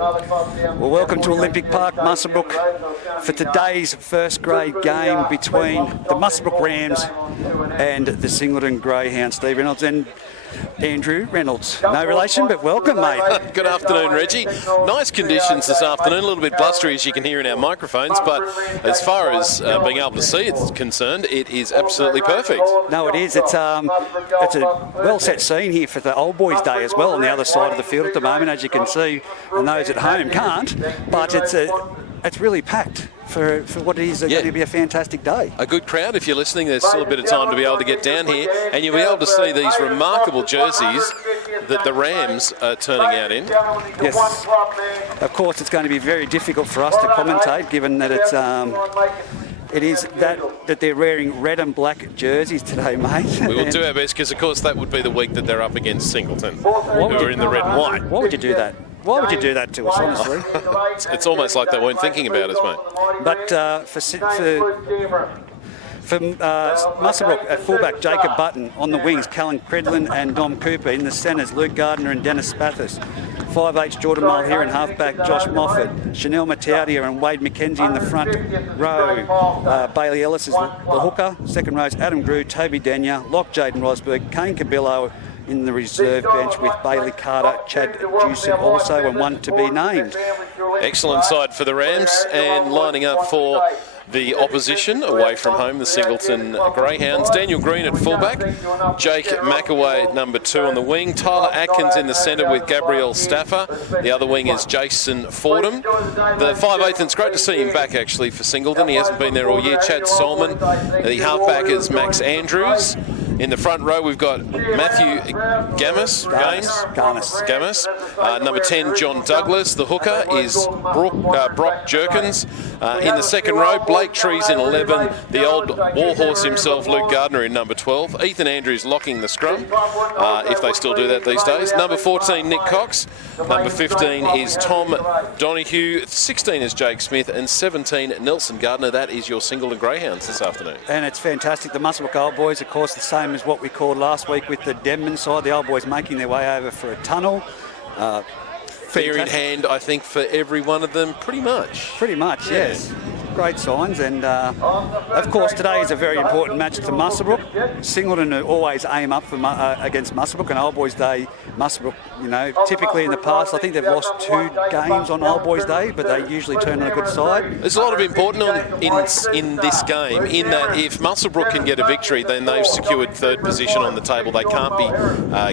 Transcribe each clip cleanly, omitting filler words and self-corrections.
Well, welcome to Olympic Park, Muswellbrook, for today's first grade game between the Muswellbrook Rams and the Singleton Greyhounds. Steve Reynolds and Andrew Reynolds. No relation, but welcome, mate. Good afternoon, Reggie. Nice conditions this afternoon, a little bit blustery as you can hear in our microphones, but as far as being able to see it's concerned, it is absolutely perfect. No, it is. It's a well-set scene here for the Old Boys' Day as well on the other side of the field at the moment, as you can see, and those at home can't, but it's really packed for what it is going to be a fantastic day. A good crowd. If you're listening, there's still a bit of time to be able to get down here, and you'll be able to see these remarkable jerseys that the Rams are turning out in. Yes. Of course, it's going to be very difficult for us to commentate, given that it is that they're wearing red and black jerseys today, mate. We will do our best, because of course that would be the week that they're up against Singleton, who are in the red and white. Why would you do that? Why would you do that to us, honestly? It's almost like they weren't thinking about us, mate. But for Muswellbrook at fullback, Jacob Button. On the wings, Callan Credlin and Dom Cooper. In the centres, Luke Gardner and Dennis Spathis. 5'8" Jordan Mulhere and halfback Josh Moffat. Chanel Mataudia and Wade McKenzie in the front row. Bailey Ellis is the hooker. Second row is Adam Grew, Toby Denya, Lock Jaden Rosberg, Kane Cabillo in the reserve bench with Bailey Carter, Chad Juicy also, and one to be named. Excellent side for the Rams, and lining up for the opposition away from home, the Singleton Greyhounds. Daniel Green at fullback, Jake McAway at number 2 on the wing, Tyler Atkins in the centre with Gabriel Staffer. The other wing is Jason Fordham. The 5'8", it's great to see him back actually for Singleton. He hasn't been there all year. Chad Solomon. The halfback is Max Andrews. In the front row, we've got Matthew Gamis. Number 10, John Douglas. The hooker is Brock Jerkins. In the second row, Blake Trees in 11. The old warhorse himself, Luke Gardner, in number 12. Ethan Andrews locking the scrum, if they still do that these days. Number 14, Nick Cox. Number 15 is Tom Donoghue. 16 is Jake Smith. And 17, Nelson Gardner. That is your Singleton Greyhounds this afternoon. And it's fantastic. The Muswellbrook Old Boys, of course, the same as what we called last week with the Denman side. The Old Boys making their way over for a tunnel. Fair in hand, I think, for every one of them, pretty much. Pretty much, yes. Great signs, and of course today is a very important match to Muswellbrook. Singleton always aim up for against Muswellbrook, and Old Boys Day, Muswellbrook, typically in the past, I think they've lost 2 games on Old Boys Day, but they usually turn on a good side. There's a lot of important in this game, in that if Muswellbrook can get a victory, then they've secured 3rd position on the table. They can't be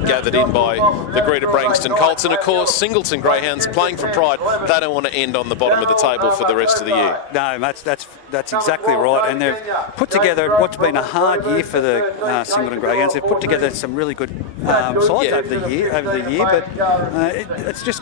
gathered in by the Greater Branxton Colts, and of course Singleton Greyhounds playing for pride. They don't want to end on the bottom of the table for the rest of the year. No, that's exactly right, and they've put together what's been a hard year for the Singleton Greyhounds. They've put together some really good sides over the year, but it's just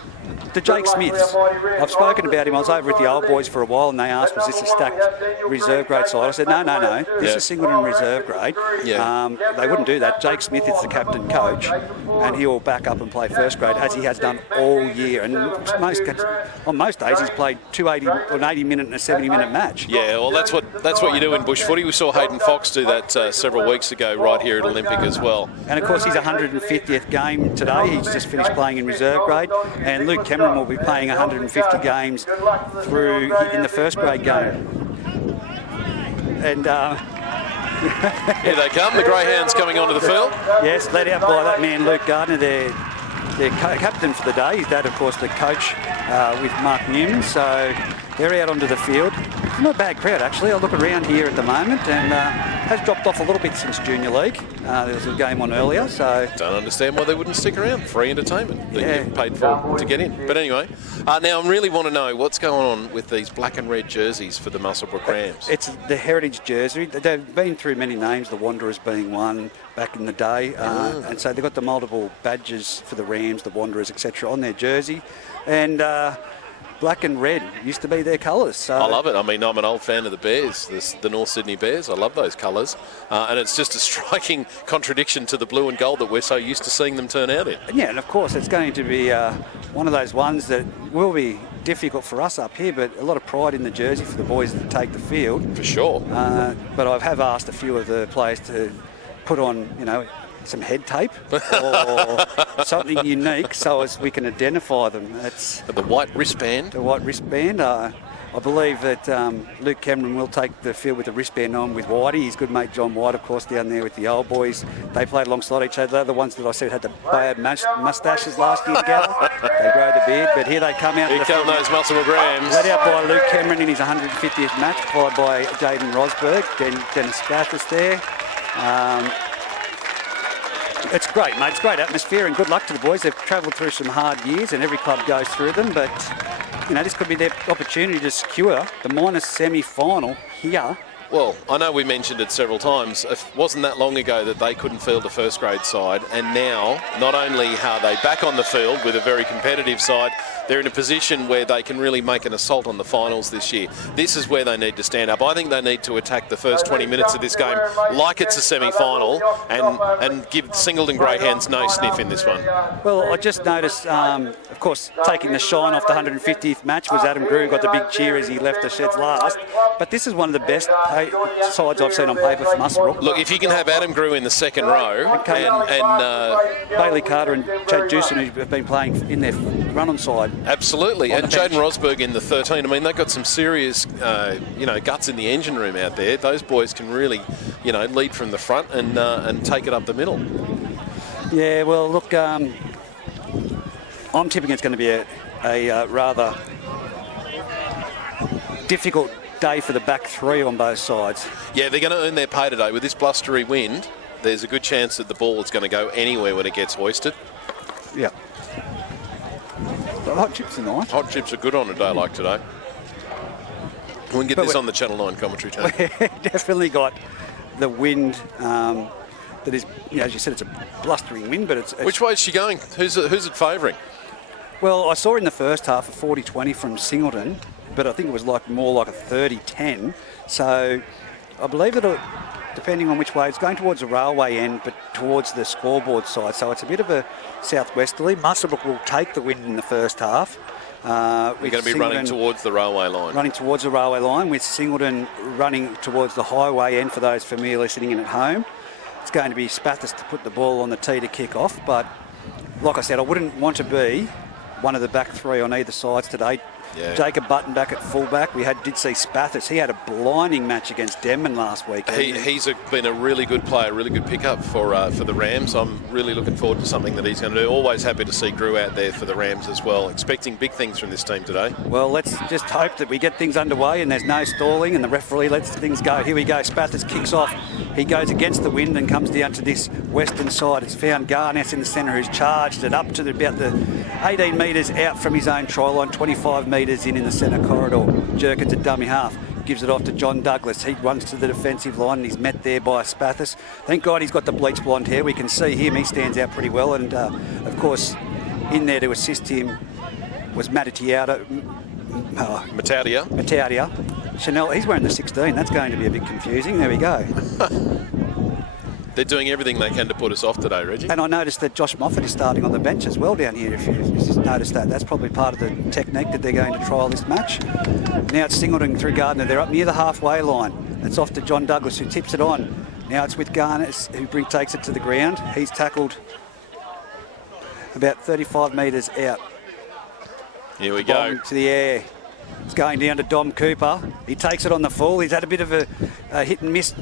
the Jake Smiths. I've spoken about him. I was over at the Old Boys for a while, and they asked, was this a stacked reserve grade side? I said, no. This is Singleton reserve grade. They wouldn't do that. Jake Smith is the captain coach, and he will back up and play first grade, as he has done all year. And on most days, he's played an 80-minute and a 70-minute match. Yeah, well, that's what you do in bush footy. We saw Hayden Fox do that several weeks ago right here at Olympic as well. And, of course, his 150th game today. He's just finished playing in reserve grade. And Luke Cameron will be playing 150 games through in the first grade game. And here they come, the Greyhounds coming onto the field. Yes, led out by that man Luke Gardner, their captain for the day. His dad, of course, the coach with Mark Newman. So they're out onto the field. Not a bad crowd, actually. I look around here at the moment, and has dropped off a little bit since Junior League. There was a game on earlier, so... Don't understand why they wouldn't stick around. Free entertainment that you paid for to get in. But anyway, now I really want to know what's going on with these black and red jerseys for the Muswellbrook Rams. It's the heritage jersey. They've been through many names, the Wanderers being one back in the day. And so they've got the multiple badges for the Rams, the Wanderers, etc. on their jersey. And... black and red used to be their colours. So. I love it. I mean, I'm an old fan of the Bears, the North Sydney Bears. I love those colours. And it's just a striking contradiction to the blue and gold that we're so used to seeing them turn out in. Yeah, and of course it's going to be one of those ones that will be difficult for us up here, but a lot of pride in the jersey for the boys that take the field. For sure. But I have asked a few of the players to put on, some head tape or something unique so as we can identify them. It's The white wristband. the white wristband. I believe that Luke Cameron will take the field with the wristband on with Whitey. His good mate John White, of course, down there with the old boys. They played alongside each other. They're the ones that I said had the bad moustaches last year together. They grow the beard, but here they come out. Here come those Muswellbrook Rams. Led out by Luke Cameron in his 150th match, followed by Jaden Rosberg, then Dennis Bathurst there. It's great, mate. It's great atmosphere, and good luck to the boys. They've travelled through some hard years, and every club goes through them, but this could be their opportunity to secure the minors semi-final here. Well, I know we mentioned it several times. It wasn't that long ago that they couldn't field a first grade side, and now not only are they back on the field with a very competitive side, they're in a position where they can really make an assault on the finals this year. This is where they need to stand up. I think they need to attack the first 20 minutes of this game like it's a semi-final and give Singleton Greyhounds no sniff in this one. Well, I just noticed, of course, taking the shine off the 150th match was Adam Grew, got the big cheer as he left the sheds last. But this is one of the best sides I've seen on paper for Muswellbrook. Look, if you can have Adam Grew in the second row and Bailey Carter and Chad Dewson, who have been playing in their run-on side. Absolutely, and Jaden Rosberg in the 13. I mean, they've got some serious, guts in the engine room out there. Those boys can really, lead from the front and take it up the middle. Yeah, well, look, I'm tipping it's going to be a rather difficult day for the back three on both sides. Yeah, they're going to earn their pay today. With this blustery wind, there's a good chance that the ball is going to go anywhere when it gets hoisted. Yeah. The hot chips are nice. Hot chips are good on a day like today. We can get this on the Channel 9 commentary channel. Definitely got the wind that is, as you said, it's a blustering wind, but it's... Which way is she going? Who's it favouring? Well, I saw in the first half a 40-20 from Singleton, but I think it was more like a 30-10. So I believe that, depending on which way, it's going towards the railway end, but towards the scoreboard side. So it's a bit of a southwesterly. Muswellbrook will take the wind in the first half. We're going to be running towards the railway line. Running towards the railway line, with Singleton running towards the highway end for those familiar listening in at home. It's going to be Bathurst to put the ball on the tee to kick off, but like I said, I wouldn't want to be one of the back three on either sides today. Yeah. Jacob Button back at fullback. Did see Bathurst. He had a blinding match against Denman last week. He's been a really good player, really good pickup for the Rams. I'm really looking forward to something that he's going to do. Always happy to see Grew out there for the Rams as well. Expecting big things from this team today. Well, let's just hope that we get things underway and there's no stalling and the referee lets things go. Here we go. Bathurst kicks off. He goes against the wind and comes down to this western side. It's found Garness in the centre, who's charged it up to about the 18 metres out from his own try line, 25 metres in the centre corridor. Jerkins at dummy half. Gives it off to John Douglas. He runs to the defensive line and he's met there by Bathurst. Thank God he's got the bleach blonde hair. We can see him. He stands out pretty well. And, of course, in there to assist him was Matautia. Chanel, he's wearing the 16. That's going to be a bit confusing. There we go. They're doing everything they can to put us off today, Reggie. And I noticed that Josh Moffat is starting on the bench as well down here, if you noticed that. That's probably part of the technique that they're going to trial this match. Now it's Singleton through Gardner. They're up near the halfway line. It's off to John Douglas, who tips it on. Now it's with Garnett, who takes it to the ground. He's tackled about 35 metres out. Here we go. To the air. It's going down to Dom Cooper. He takes it on the full. He's had a bit of a hit and miss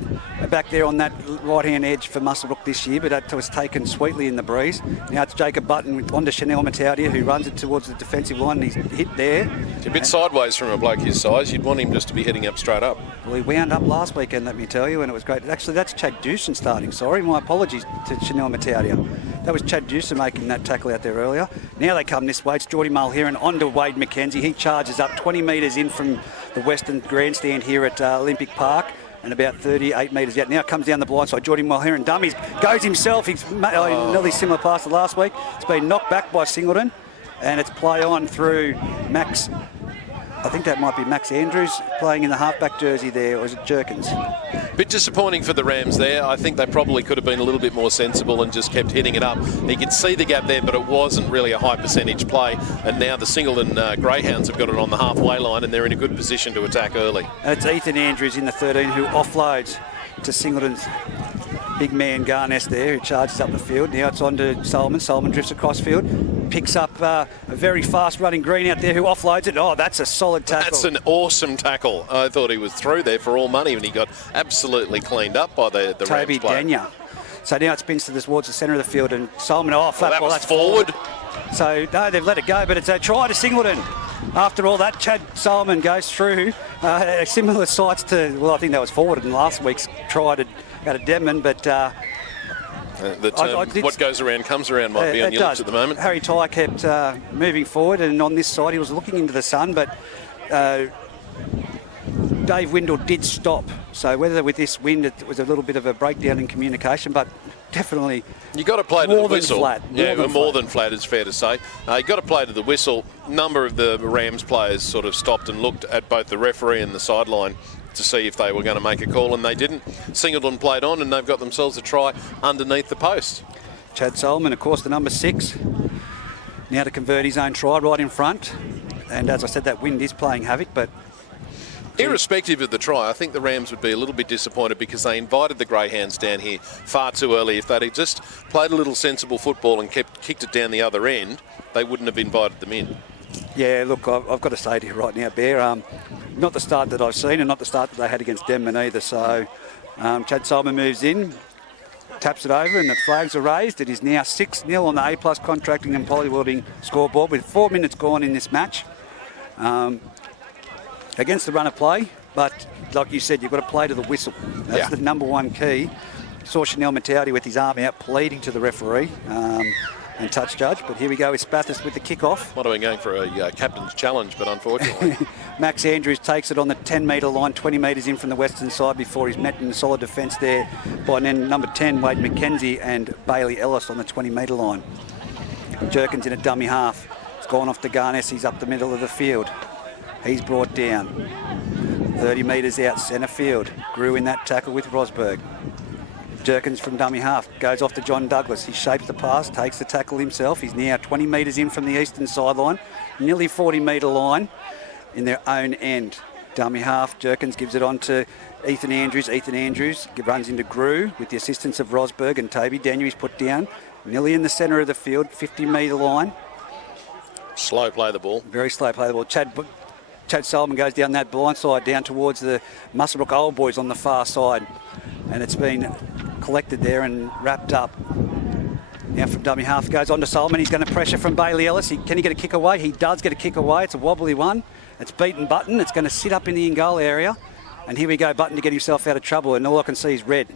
back there on that right-hand edge for Muswellbrook this year, but that was taken sweetly in the breeze. Now it's Jacob Button on to Chanel Matautia, who runs it towards the defensive line, and he's hit there. It's a bit sideways from a bloke his size. You'd want him just to be heading up straight up. Well, he wound up last weekend, let me tell you, and it was great. Actually, that's Chad Dewson starting. Sorry, my apologies to Chanel Matautia. That was Chad Dewson making that tackle out there earlier. Now they come this way. It's Geordie Mulheron on to Wade McKenzie. He charges up 20 metres in from the western grandstand here at Olympic Park and about 38 metres out. Now comes down the blind side. Geordie Mulheron dummies, goes himself. He's nearly similar pass to last week. It's been knocked back by Singleton, and it's play on through Max. I think that might be Max Andrews playing in the halfback jersey there, or is it Jerkins? Bit disappointing for the Rams there. I think they probably could have been a little bit more sensible and just kept hitting it up. He could see the gap there, but it wasn't really a high percentage play. And now the Singleton Greyhounds have got it on the halfway line, and they're in a good position to attack early. And it's Ethan Andrews in the 13 who offloads to Singleton's big man Garness there who charges up the field. Now it's on to Solomon. Solomon drifts across field, picks up a very fast-running Green out there who offloads it. Oh, that's a solid tackle. That's an awesome tackle. I thought he was through there for all money, and he got absolutely cleaned up by the Rams player. Daniel. So now it spins towards the centre of the field, and Solomon, flat ball, that's forward. So, no, they've let it go, but it's a try to Singleton. After all that, Chad Solomon goes through similar sights to, well, I think that was forward in last week's try to Denman, but... the term, what goes around comes around might be on your lips at the moment. Harry Ty kept moving forward, and on this side he was looking into the sun, but Dave Windle did stop. So whether with this wind it was a little bit of a breakdown in communication, but definitely you got to play to the whistle. More than flat is fair to say. You got to play to the whistle. Number of the Rams players sort of stopped and looked at both the referee and the sideline to see if they were going to make a call, and they didn't. Singleton played on, and they've got themselves a try underneath the post. Chad Solomon, of course, the number 6, now to convert his own try right in front. And as I said, that wind is playing havoc, but... Irrespective of the try, I think the Rams would be a little bit disappointed because they invited the Greyhounds down here far too early. If they'd have just played a little sensible football and kicked it down the other end, they wouldn't have invited them in. Yeah, look, I've got to say to you right now, Bear, not the start that I've seen and not the start that they had against Denman either. So Chad Solomon moves in, taps it over, and the flags are raised. It is now 6-0 on the A+ Contracting and Polywelding scoreboard with 4 minutes gone in this match. Against the run of play, but like you said, you've got to play to the whistle. That's the number one key. Saw Chanel Matauti with his arm out pleading to the referee and touch judge, but here we go with Spathis with the kick-off. Might have been going for a captain's challenge, but unfortunately. Max Andrews takes it on the 10-metre line, 20 metres in from the western side before he's met in a solid defence there by number 10, Wade McKenzie, and Bailey Ellis on the 20-metre line. Jerkins in a dummy half. It's gone off to Garness. He's up the middle of the field. He's brought down 30 metres out centre field. Grew in that tackle with Rosberg. Jerkins from dummy half goes off to John Douglas. He shapes the pass, takes the tackle himself. He's now 20 metres in from the eastern sideline, nearly 40-metre line in their own end. Dummy half, Jerkins gives it on to Ethan Andrews. Ethan Andrews runs into Grew with the assistance of Rosberg and Toby. Daniel is put down, nearly in the centre of the field, 50-metre line. Slow play the ball. Very slow play the ball. Chad Solomon goes down that blind side, down towards the Muswellbrook Old Boys on the far side. And it's been collected there and wrapped up. Now from dummy half goes on to Solomon. He's going to pressure from Bailey Ellis. Can he get a kick away? He does get a kick away. It's a wobbly one. It's beaten Button. It's going to sit up in the in-goal area. And here we go, Button to get himself out of trouble, and all I can see is red.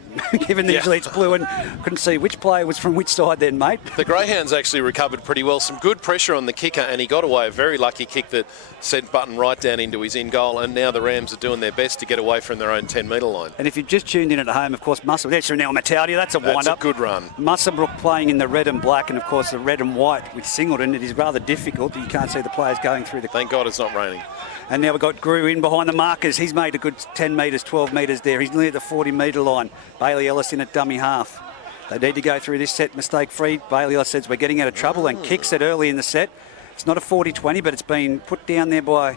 Given that usually it's blue, and couldn't see which player was from which side then, mate. The Greyhounds actually recovered pretty well. Some good pressure on the kicker, and he got away a very lucky kick that sent Button right down into his in-goal, and now the Rams are doing their best to get away from their own 10-metre line. And if you've just tuned in at home, of course, there's Chanel Matauti. That's a wind-up. That's a good run. Muswellbrook playing in the red and black, and of course the red and white with Singleton. It is rather difficult. You can't see the players going through the... Thank God it's not raining. And now we've got Grew in behind the markers. He's made a good 10 metres, 12 metres there. He's nearly at the 40-metre line. Bailey Ellis in at dummy half. They need to go through this set mistake-free. Bailey Ellis says we're getting out of trouble and kicks it early in the set. It's not a 40-20, but it's been put down there by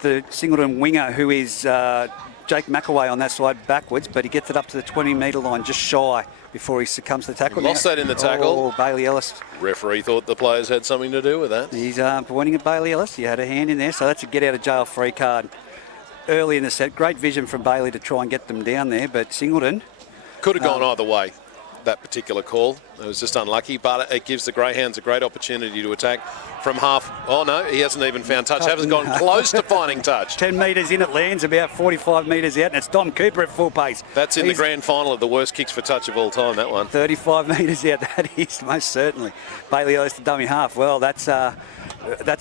the Singleton winger, who is Jake McAway on that side backwards, but he gets it up to the 20-metre line, just shy, before he succumbs to the tackle. Lost that in the tackle. Oh, Bailey Ellis. Referee thought the players had something to do with that. He's pointing at Bailey Ellis. He had a hand in there, so that's a get-out-of-jail-free card early in the set. Great vision from Bailey to try and get them down there, but Singleton... Could have gone either way, that particular call. It was just unlucky, but it gives the Greyhounds a great opportunity to attack from half. Oh, no, he hasn't even found touch. Hasn't gone close to finding touch. 10 metres in, it lands about 45 metres out, and it's Dom Cooper at full pace. That's in the grand final of the worst kicks for touch of all time, that one. 35 metres out, that is, most certainly. Bailey Ellis to dummy half. Well, that's a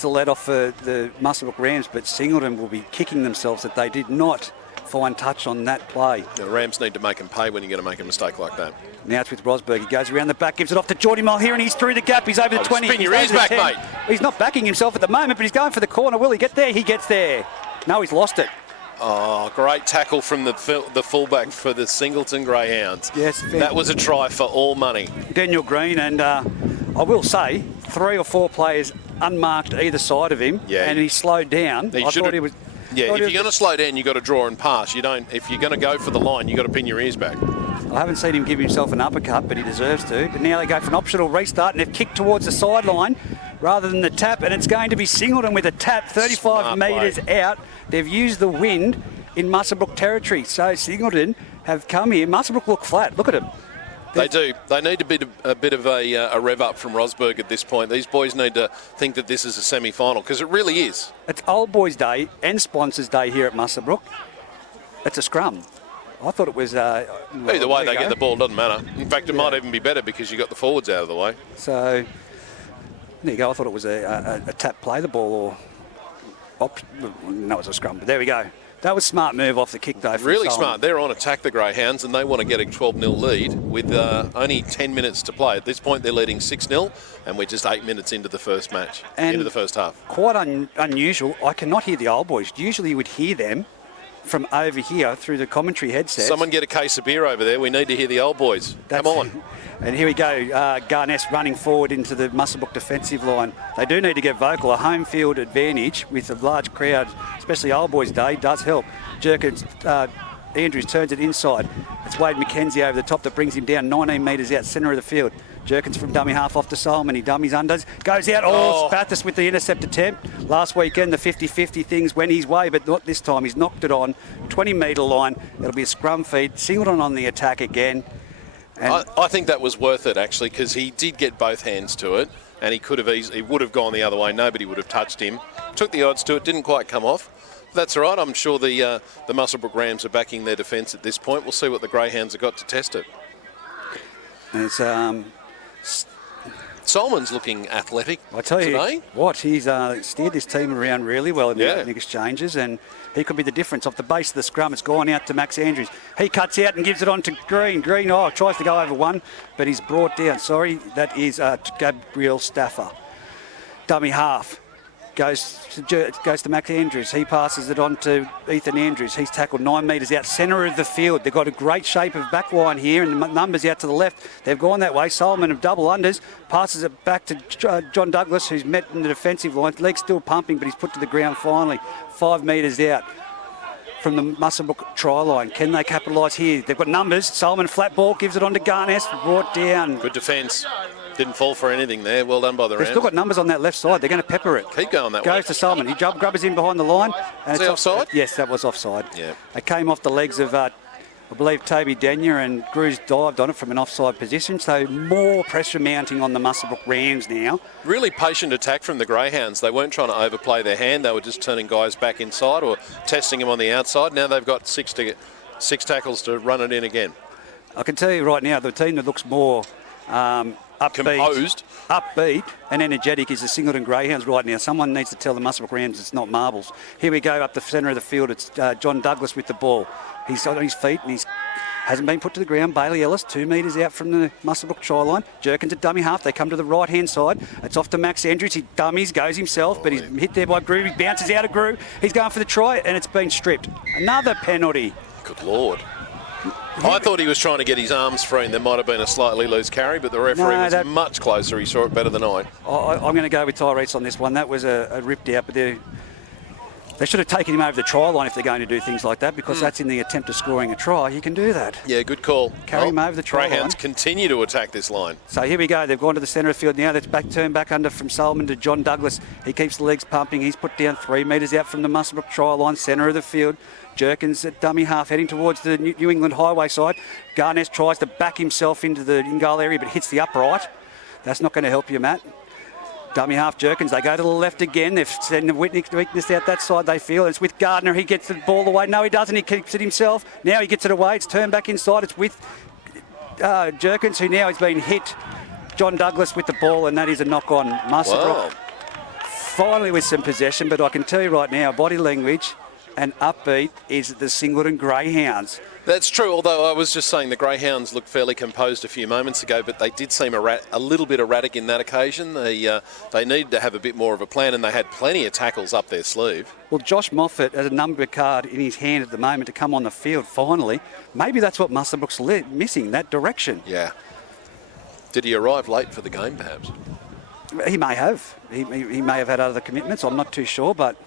let-off for the Muswellbrook Rams, but Singleton will be kicking themselves that they did not find touch on that play. The Rams need to make them pay when you're going to make a mistake like that. Now it's with Rosberg. He goes around the back, gives it off to Geordie Mulhere, and he's through the gap. He's over the 20. Spin your ears back, mate. He's not backing himself at the moment, but he's going for the corner. Will he get there? He gets there. No, he's lost it. Oh, great tackle from the fullback for the Singleton Greyhounds. Yes, that was a try for all money. Daniel Green, and I will say, 3 or 4 players unmarked either side of him, and he slowed down. I thought he was... Yeah, if you're going to slow down, you've got to draw and pass. You don't. If you're going to go for the line, you've got to pin your ears back. I haven't seen him give himself an uppercut, but he deserves to. But now they go for an optional restart, and they've kicked towards the sideline rather than the tap, and it's going to be Singleton with a tap 35 metres out. They've used the wind in Muswellbrook territory, so Singleton have come here. Muswellbrook look flat. Look at them. They do. They need a bit of a rev up from Rosberg at this point. These boys need to think that this is a semi-final, because it really is. It's Old Boys Day and Sponsors Day here at Muswellbrook. It's a scrum. I thought it was... Either way, they get the ball, doesn't matter. In fact, it might even be better because you got the forwards out of the way. So, there you go. I thought it was a tap play the ball or... No, it was a scrum, but there we go. That was a smart move off the kick, though. Really smart. They're on attack, the Greyhounds, and they want to get a 12-0 lead with only 10 minutes to play. At this point, they're leading 6-0, and we're just 8 minutes into the first match, into the first half. Quite unusual. I cannot hear the Old Boys. Usually you would hear them from over here through the commentary headset. Someone get a case of beer over there. We need to hear the Old Boys. Come on. And here we go. Garnett running forward into the Muswellbrook defensive line. They do need to get vocal. A home field advantage with a large crowd, especially Old Boys Day, does help. Jerkins, Andrews turns it inside. It's Wade McKenzie over the top that brings him down 19 metres out centre of the field. Jerkins from dummy half off to Solomon. He dummies unders. Goes out. Spathis with the intercept attempt. Last weekend, the 50-50 things went his way, but not this time. He's knocked it on. 20-metre line. It'll be a scrum feed. Singleton on the attack again. I think that was worth it, actually, because he did get both hands to it, and he would have gone the other way. Nobody would have touched him. Took the odds to it. Didn't quite come off. That's all right. I'm sure the Muswellbrook Rams are backing their defence at this point. We'll see what the Greyhounds have got to test it. It's Solomon's looking athletic I tell today. You what, he's steered this team around really well in the opening exchanges, and he could be the difference. Off the base of the scrum, it's gone out to Max Andrews. He cuts out and gives it on to Green. Green, tries to go over one, but he's brought down. Sorry, that is Gabriel Staffer. Dummy half. Goes to Max Andrews. He passes it on to Ethan Andrews. He's tackled 9 metres out centre of the field. They've got a great shape of backline here, and the numbers out to the left. They've gone that way. Solomon of double unders passes it back to John Douglas, who's met in the defensive line. Leg's still pumping, but he's put to the ground finally. 5 metres out from the Muswellbrook try line. Can they capitalise here? They've got numbers. Solomon flat ball, gives it on to Garnett, brought down. Good defence. Didn't fall for anything there. Well done by the Rams. They've still got numbers on that left side. They're going to pepper it. Keep going that way. Goes to Solomon. He grubbers in behind the line. And Is he offside? Yes, that was offside. Yeah. It came off the legs of, I believe, Toby Danier, and Grews dived on it from an offside position. So more pressure mounting on the Muswellbrook Rams now. Really patient attack from the Greyhounds. They weren't trying to overplay their hand. They were just turning guys back inside or testing them on the outside. Now they've got six tackles to run it in again. I can tell you right now, the team that looks more... upbeat and energetic is the Singleton Greyhounds right now. Someone needs to tell the Muswellbrook Rams it's not marbles. Here we go up the centre of the field. It's John Douglas with the ball. He's on his feet and hasn't been put to the ground. Bailey Ellis, 2 metres out from the Muswellbrook try line. Jerkins at dummy half. They come to the right-hand side. It's off to Max Andrews. He dummies, goes himself, but he's hit there by Groove. He bounces out of Groove. He's going for the try, and it's been stripped. Another penalty. Good Lord. I thought he was trying to get his arms free, and there might have been a slightly loose carry, but the referee was much closer. He saw it better than I. I'm going to go with Tyrese on this one. That was a ripped out, but they should have taken him over the try line if they're going to do things like that, because that's in the attempt of scoring a try. You can do that. Yeah, good call. Carry him over the try line. Greyhounds continue to attack this line. So here we go. They've gone to the centre of the field now. That's turned back under from Solomon to John Douglas. He keeps the legs pumping. He's put down 3 metres out from the Muswellbrook try line, centre of the field. Jerkins at dummy half, heading towards the New England highway side. Garnett tries to back himself into the in-goal area, but hits the upright. That's not going to help you, Matt. Dummy half, Jerkins. They go to the left again. They've sent the weakness out that side, they feel. It's with Gardner. He gets the ball away. No, he doesn't. He keeps it himself. Now he gets it away. It's turned back inside. It's with Jerkins, who now has been hit. John Douglas with the ball, and that is a knock-on. Muswellbrook finally with some possession, but I can tell you right now, body language and upbeat is the Singleton Greyhounds. That's true, although I was just saying the Greyhounds looked fairly composed a few moments ago, but they did seem a little bit erratic in that occasion. They needed to have a bit more of a plan, and they had plenty of tackles up their sleeve. Well, Josh Moffat has a number card in his hand at the moment to come on the field finally. Maybe that's what Muswellbrook's missing, that direction. Yeah. Did he arrive late for the game, perhaps? He may have. He may have had other commitments. I'm not too sure, but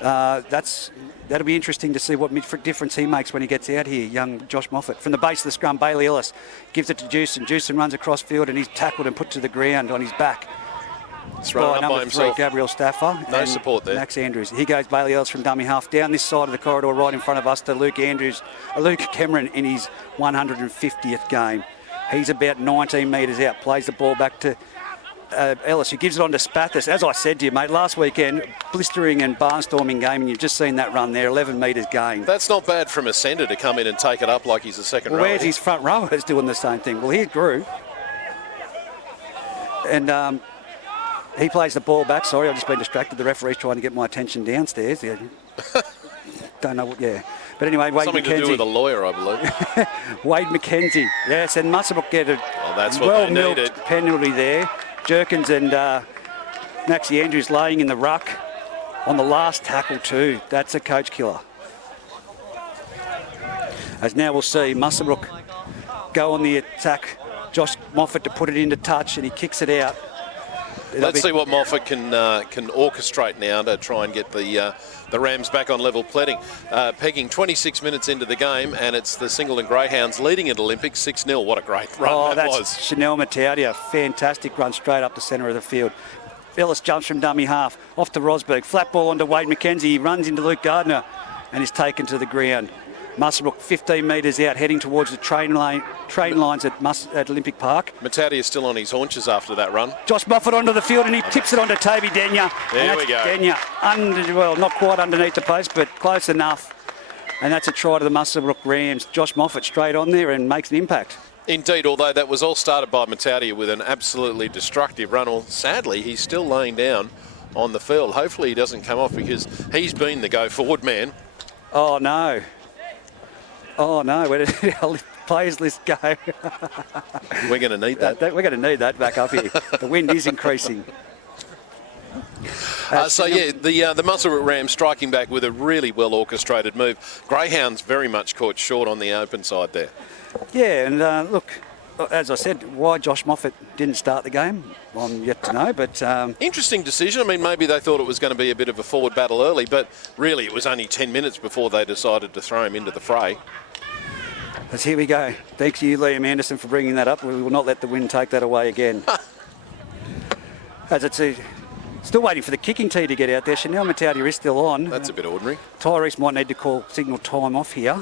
That'll be interesting to see what difference he makes when he gets out here, young Josh Moffat. From the base of the scrum, Bailey Ellis gives it to Jewson. Jewson runs across field and he's tackled and put to the ground on his back. Thrown up by himself. 3, Gabriel Staffer. No support there. Max Andrews. Here goes Bailey Ellis from dummy half down this side of the corridor right in front of us to Luke Cameron in his 150th game. He's about 19 metres out, plays the ball back to Ellis, who gives it on to Spathis. As I said to you, mate, last weekend, blistering and barnstorming game, and you've just seen that run there, 11 metres gained. That's not bad from a centre to come in and take it up like he's a second rower. Where's his front rowers doing the same thing? Well, here's Grew. And he plays the ball back. Sorry, I've just been distracted. The referee's trying to get my attention downstairs. Yeah. Don't know what, yeah. But anyway, Wade Something McKenzie. to do with a lawyer, I believe. Wade McKenzie. Yes, and Muswellbrook get a that's what they needed. well-milked penalty there. Jerkins and Maxie Andrews laying in the ruck on the last tackle too. That's a coach killer. As now we'll see Muswellbrook go on the attack. Josh Moffat to put it into touch and he kicks it out. Let's see what Moffat can orchestrate now to try and get the Rams back on level pegging 26 minutes into the game, and it's the Singleton Greyhounds leading at Olympics 6-0. What a great run that was. Chanel Mataudia, fantastic run straight up the centre of the field. Ellis jumps from dummy half, off to Rosberg, flat ball onto Wade McKenzie, he runs into Luke Gardner and is taken to the ground. Muswellbrook 15 metres out, heading towards the train lines at Olympic Park. Mataudia is still on his haunches after that run. Josh Moffat onto the field and he tips it onto Toby Denyer. There we go. Denyer, well, not quite underneath the post, but close enough. And that's a try to the Muswellbrook Rams. Josh Moffat straight on there and makes an impact. Indeed, although that was all started by Mataudia with an absolutely destructive run. Well, sadly, he's still laying down on the field. Hopefully he doesn't come off because he's been the go-forward man. Oh, no. Oh, no. Where did our players list go? We're going to need that. We're going to need that back up here. The wind is increasing. The Muswellbrook Rams striking back with a really well-orchestrated move. Greyhounds very much caught short on the open side there. Yeah, and look, as I said, why Josh Moffat didn't start the game, I'm yet to know, but... Interesting decision. I mean, maybe they thought it was going to be a bit of a forward battle early, but really it was only 10 minutes before they decided to throw him into the fray. As here we go. Thank you, Liam Anderson, for bringing that up. We will not let the wind take that away again. As it's still waiting for the kicking tee to get out there. Chanel Mataudia is still on. That's a bit ordinary. Tyrese might need to call signal time off here.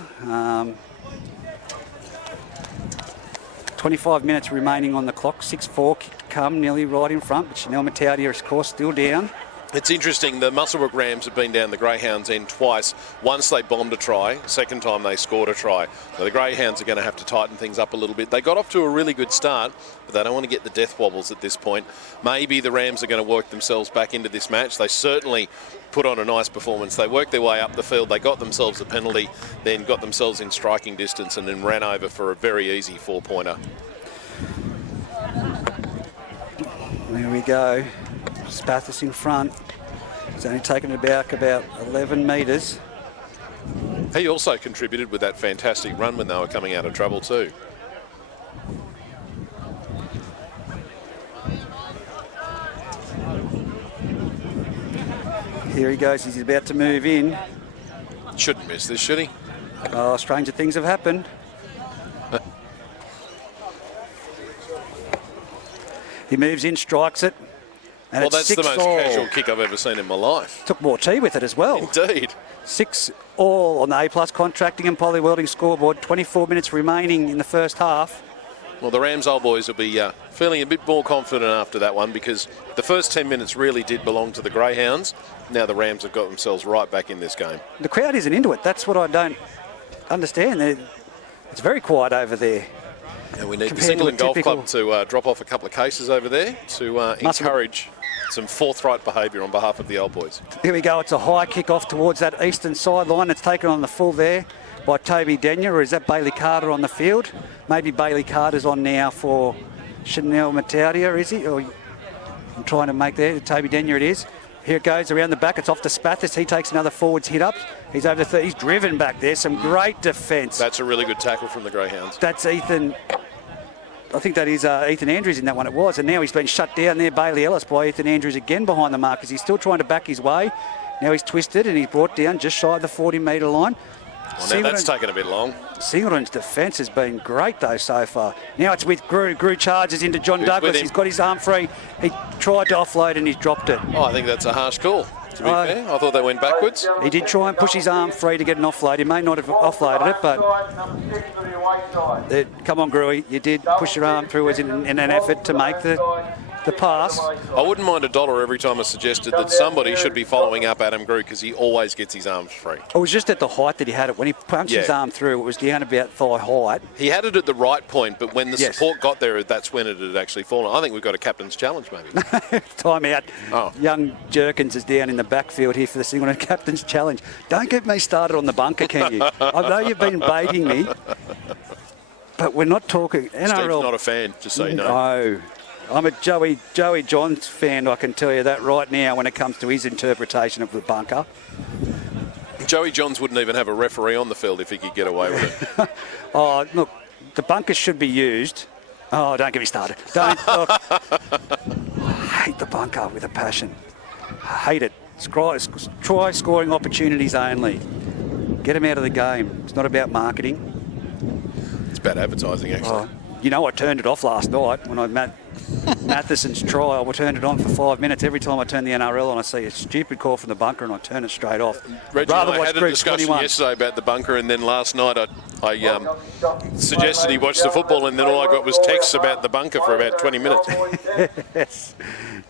25 minutes remaining on the clock. 6-4 kick to come, nearly right in front. But Chanel Mataudia, of course, still down. It's interesting, the Muswellbrook Rams have been down the Greyhounds' end twice. Once they bombed a try, second time they scored a try. So the Greyhounds are going to have to tighten things up a little bit. They got off to a really good start, but they don't want to get the death wobbles at this point. Maybe the Rams are going to work themselves back into this match. They certainly put on a nice performance. They worked their way up the field. They got themselves a penalty, then got themselves in striking distance and then ran over for a very easy 4-pointer. There we go. Spathis in front. He's only taken it back about 11 metres. He also contributed with that fantastic run when they were coming out of trouble too. Here he goes. He's about to move in. Shouldn't miss this, should he? Oh, stranger things have happened. He moves in, strikes it. And well, that's the most casual kick I've ever seen in my life. Took more tea with it as well. Indeed. 6-all on the A+ contracting and poly welding scoreboard. 24 minutes remaining in the first half. Well, the Rams old boys will be feeling a bit more confident after that one because the first 10 minutes really did belong to the Greyhounds. Now the Rams have got themselves right back in this game. The crowd isn't into it. That's what I don't understand. It's very quiet over there. And we need the Singleton Golf Club to drop off a couple of cases over there to encourage some forthright behaviour on behalf of the old boys. Here we go. It's a high kick off towards that eastern sideline. It's taken on the full there by Toby Denyer, or is that Bailey Carter on the field? Maybe Bailey Carter's on now for Chanel Mataudia, is he? Or I'm trying to make there. Toby Denyer it is. Here it goes around the back. It's off to Spathis. He takes another forwards hit up. He's over 30. He's driven back there. Some great defence. That's a really good tackle from the Greyhounds. That's Ethan. I think that is Ethan Andrews in that one it was. And now he's been shut down there, Bailey Ellis, by Ethan Andrews again behind the markers. He's still trying to back his way. Now he's twisted and he's brought down just shy of the 40-metre line. Well, now that's taken a bit long. Singleton's defence has been great, though, so far. Now it's with Grew. Grew charges into John Douglas. He's got his arm free. He tried to offload and he's dropped it. Oh, I think that's a harsh call, to be fair. I thought they went backwards. He did try and push his arm free to get an offload. He may not have offloaded it, but... come on, Grewy. You did push your arm through in an effort to make the pass. I wouldn't mind $1 every time I suggested that somebody should be following up Adam Grew because he always gets his arms free. It was just at the height that he had it. When he punched his arm through, it was down about thigh height. He had it at the right point, but when the support got there, that's when it had actually fallen. I think we've got a captain's challenge, maybe. Time out. Oh. Young Jerkins is down in the backfield here for the Singleton captain's challenge. Don't get me started on the bunker, can you? I know you've been baiting me, but we're not talking NRL. Steve's not a fan, just so you know. No. I'm a Joey Johns fan, I can tell you that right now when it comes to his interpretation of the bunker. Joey Johns wouldn't even have a referee on the field if he could get away with it. Oh, look, the bunker should be used. Oh, don't get me started. Don't. Look, I hate the bunker with a passion. I hate it. Try scoring opportunities only. Get them out of the game. It's not about marketing. It's about advertising, actually. You know, I turned it off last night when I met Matheson's try. I turned it on for 5 minutes. Every time I turn the NRL on, I see a stupid call from the bunker and I turn it straight off. Reggie and I had a discussion yesterday about the bunker, and then last night I suggested he watch the football, and then all I got was texts about the bunker for about 20 minutes. Yes.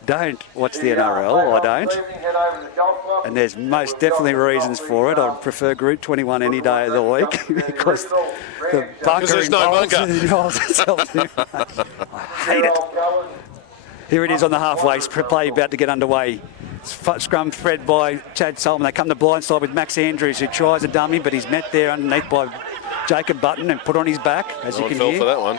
Don't watch the NRL, I don't. And there's most definitely reasons for it. I'd prefer Group 21 any day of the week because the bunker there's no bunker. involves itself too much. I hate it. Here it is on the halfway play, about to get underway. Scrum thread by Chad Solomon. They come to blindside with Max Andrews, who tries a dummy, but he's met there underneath by Jacob Button and put on his back, as you can hear. For that one.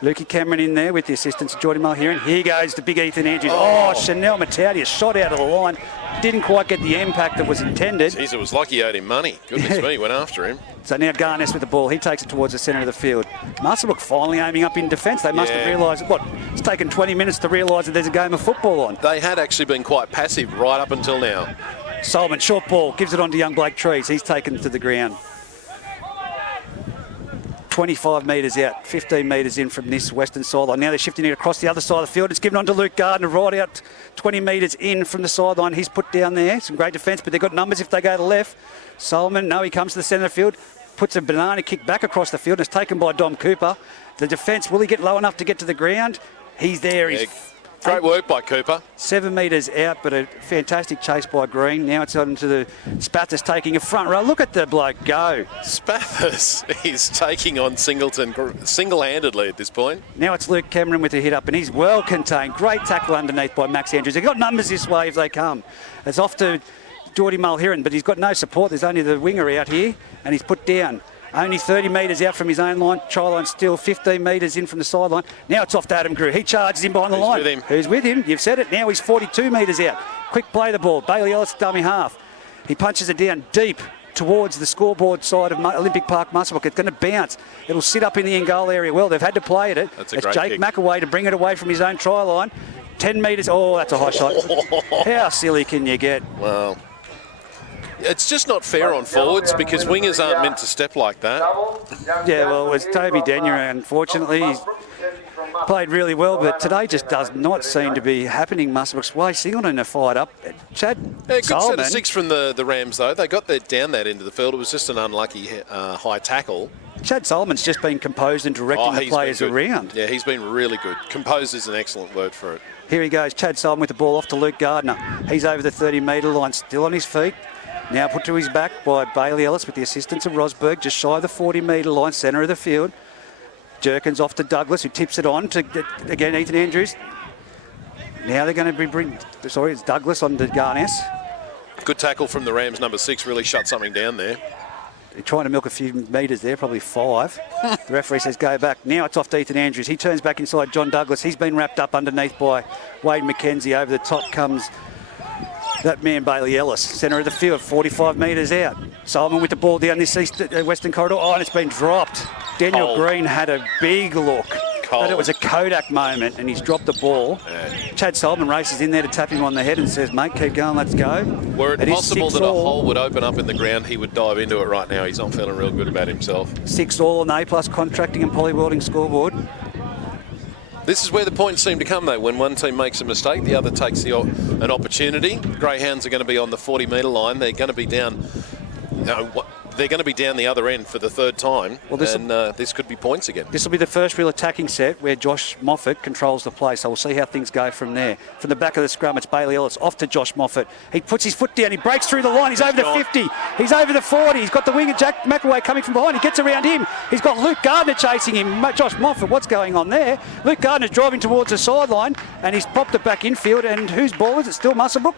Lukey Cameron in there with the assistance of Jordy Mulheron. Here goes the big Ethan Andrews. Oh, Chanel Mataudia shot out of the line. Didn't quite get the impact that was intended. Jeez, it was like he owed him money. Goodness me, went after him. So now Garness with the ball. He takes it towards the centre of the field. Muswellbrook finally aiming up in defence. They must have realised, it's taken 20 minutes to realise that there's a game of football on. They had actually been quite passive right up until now. Solomon, short ball, gives it on to young Blake Trees. He's taken it to the ground. 25 metres out, 15 metres in from this western sideline. Now they're shifting it across the other side of the field. It's given on to Luke Gardner right out 20 metres in from the sideline. He's put down there. Some great defence, but they've got numbers if they go to left. Solomon, no, he comes to the centre of the field, puts a banana kick back across the field, and it's taken by Dom Cooper. The defence, will he get low enough to get to the ground? He's there. He's great work by Cooper. 7 metres out, but a fantastic chase by Green. Now it's on to the Spathis taking a front row. Look at the bloke go. Spathis is taking on Singleton single-handedly at this point. Now it's Luke Cameron with a hit up, and he's well contained. Great tackle underneath by Max Andrews. They've got numbers this way if they come. It's off to Jordy Mulheron, but he's got no support. There's only the winger out here, and he's put down. Only 30 metres out from his own line. Try line still 15 metres in from the sideline. Now it's off to Adam Grew. He charges in behind the line. Who's with him? You've said it. Now he's 42 metres out. Quick play the ball. Bailey Ellis, dummy half. He punches it down deep towards the scoreboard side of Olympic Park, Muswellbrook. It's going to bounce. It'll sit up in the end goal area. Well, they've had to play at it. It's Jake kick. McAway to bring it away from his own try line. 10 metres. Oh, that's a high shot. How silly can you get? Well, it's just not fair on forwards because wingers aren't meant to step like that. Yeah, well, it was Toby Denyer, unfortunately. He's played really well, but today just does not seem to be happening Muswellbrook's way. Singleton are fired up. Chad good Solomon, set of 6 from the Rams, though. They got down that end of the field. It was just an unlucky high tackle. Chad Solomon's just been composed and directing the players around. Yeah, he's been really good. Composed is an excellent word for it. Here he goes, Chad Solomon with the ball off to Luke Gardner. He's over the 30-metre line, still on his feet. Now put to his back by Bailey Ellis with the assistance of Rosberg, just shy of the 40-metre line, centre of the field. Jerkins off to Douglas, who tips it on to, again, Ethan Andrews. Now they're going to be it's Douglas on to Garness. Good tackle from the Rams, number 6, really shut something down there. They're trying to milk a few metres there, probably 5. The referee says go back. Now it's off to Ethan Andrews. He turns back inside John Douglas. He's been wrapped up underneath by Wade McKenzie. Over the top comes that man Bailey Ellis, centre of the field, 45 metres out. Solomon with the ball down this western corridor. Oh, and it's been dropped. Daniel Green had a big look. cold. But it was a Kodak moment, and he's dropped the ball. Yeah. Chad Solomon races in there to tap him on the head and says, mate, keep going, let's go. Were it possible that a all. hole would open up in the ground, he would dive into it right now. He's not feeling real good about himself. 6-all on the A+ contracting and poly welding scoreboard. This is where the points seem to come, though. When one team makes a mistake, the other takes an opportunity. Greyhounds are going to be on the 40-metre line. They're going to be down. They're going to be down the other end for the third time, well, this could be points again. This will be the first real attacking set where Josh Moffat controls the play, so we'll see how things go from there. From the back of the scrum, it's Bailey Ellis off to Josh Moffat. He puts his foot down, he breaks through the line, he's over the 50, he's over the 40, he's got the winger Jack McAway coming from behind, he gets around him, he's got Luke Gardner chasing him. Josh Moffat, what's going on there? Luke Gardner's driving towards the sideline, and he's popped it back infield, and whose ball is it? Still Muswellbrook?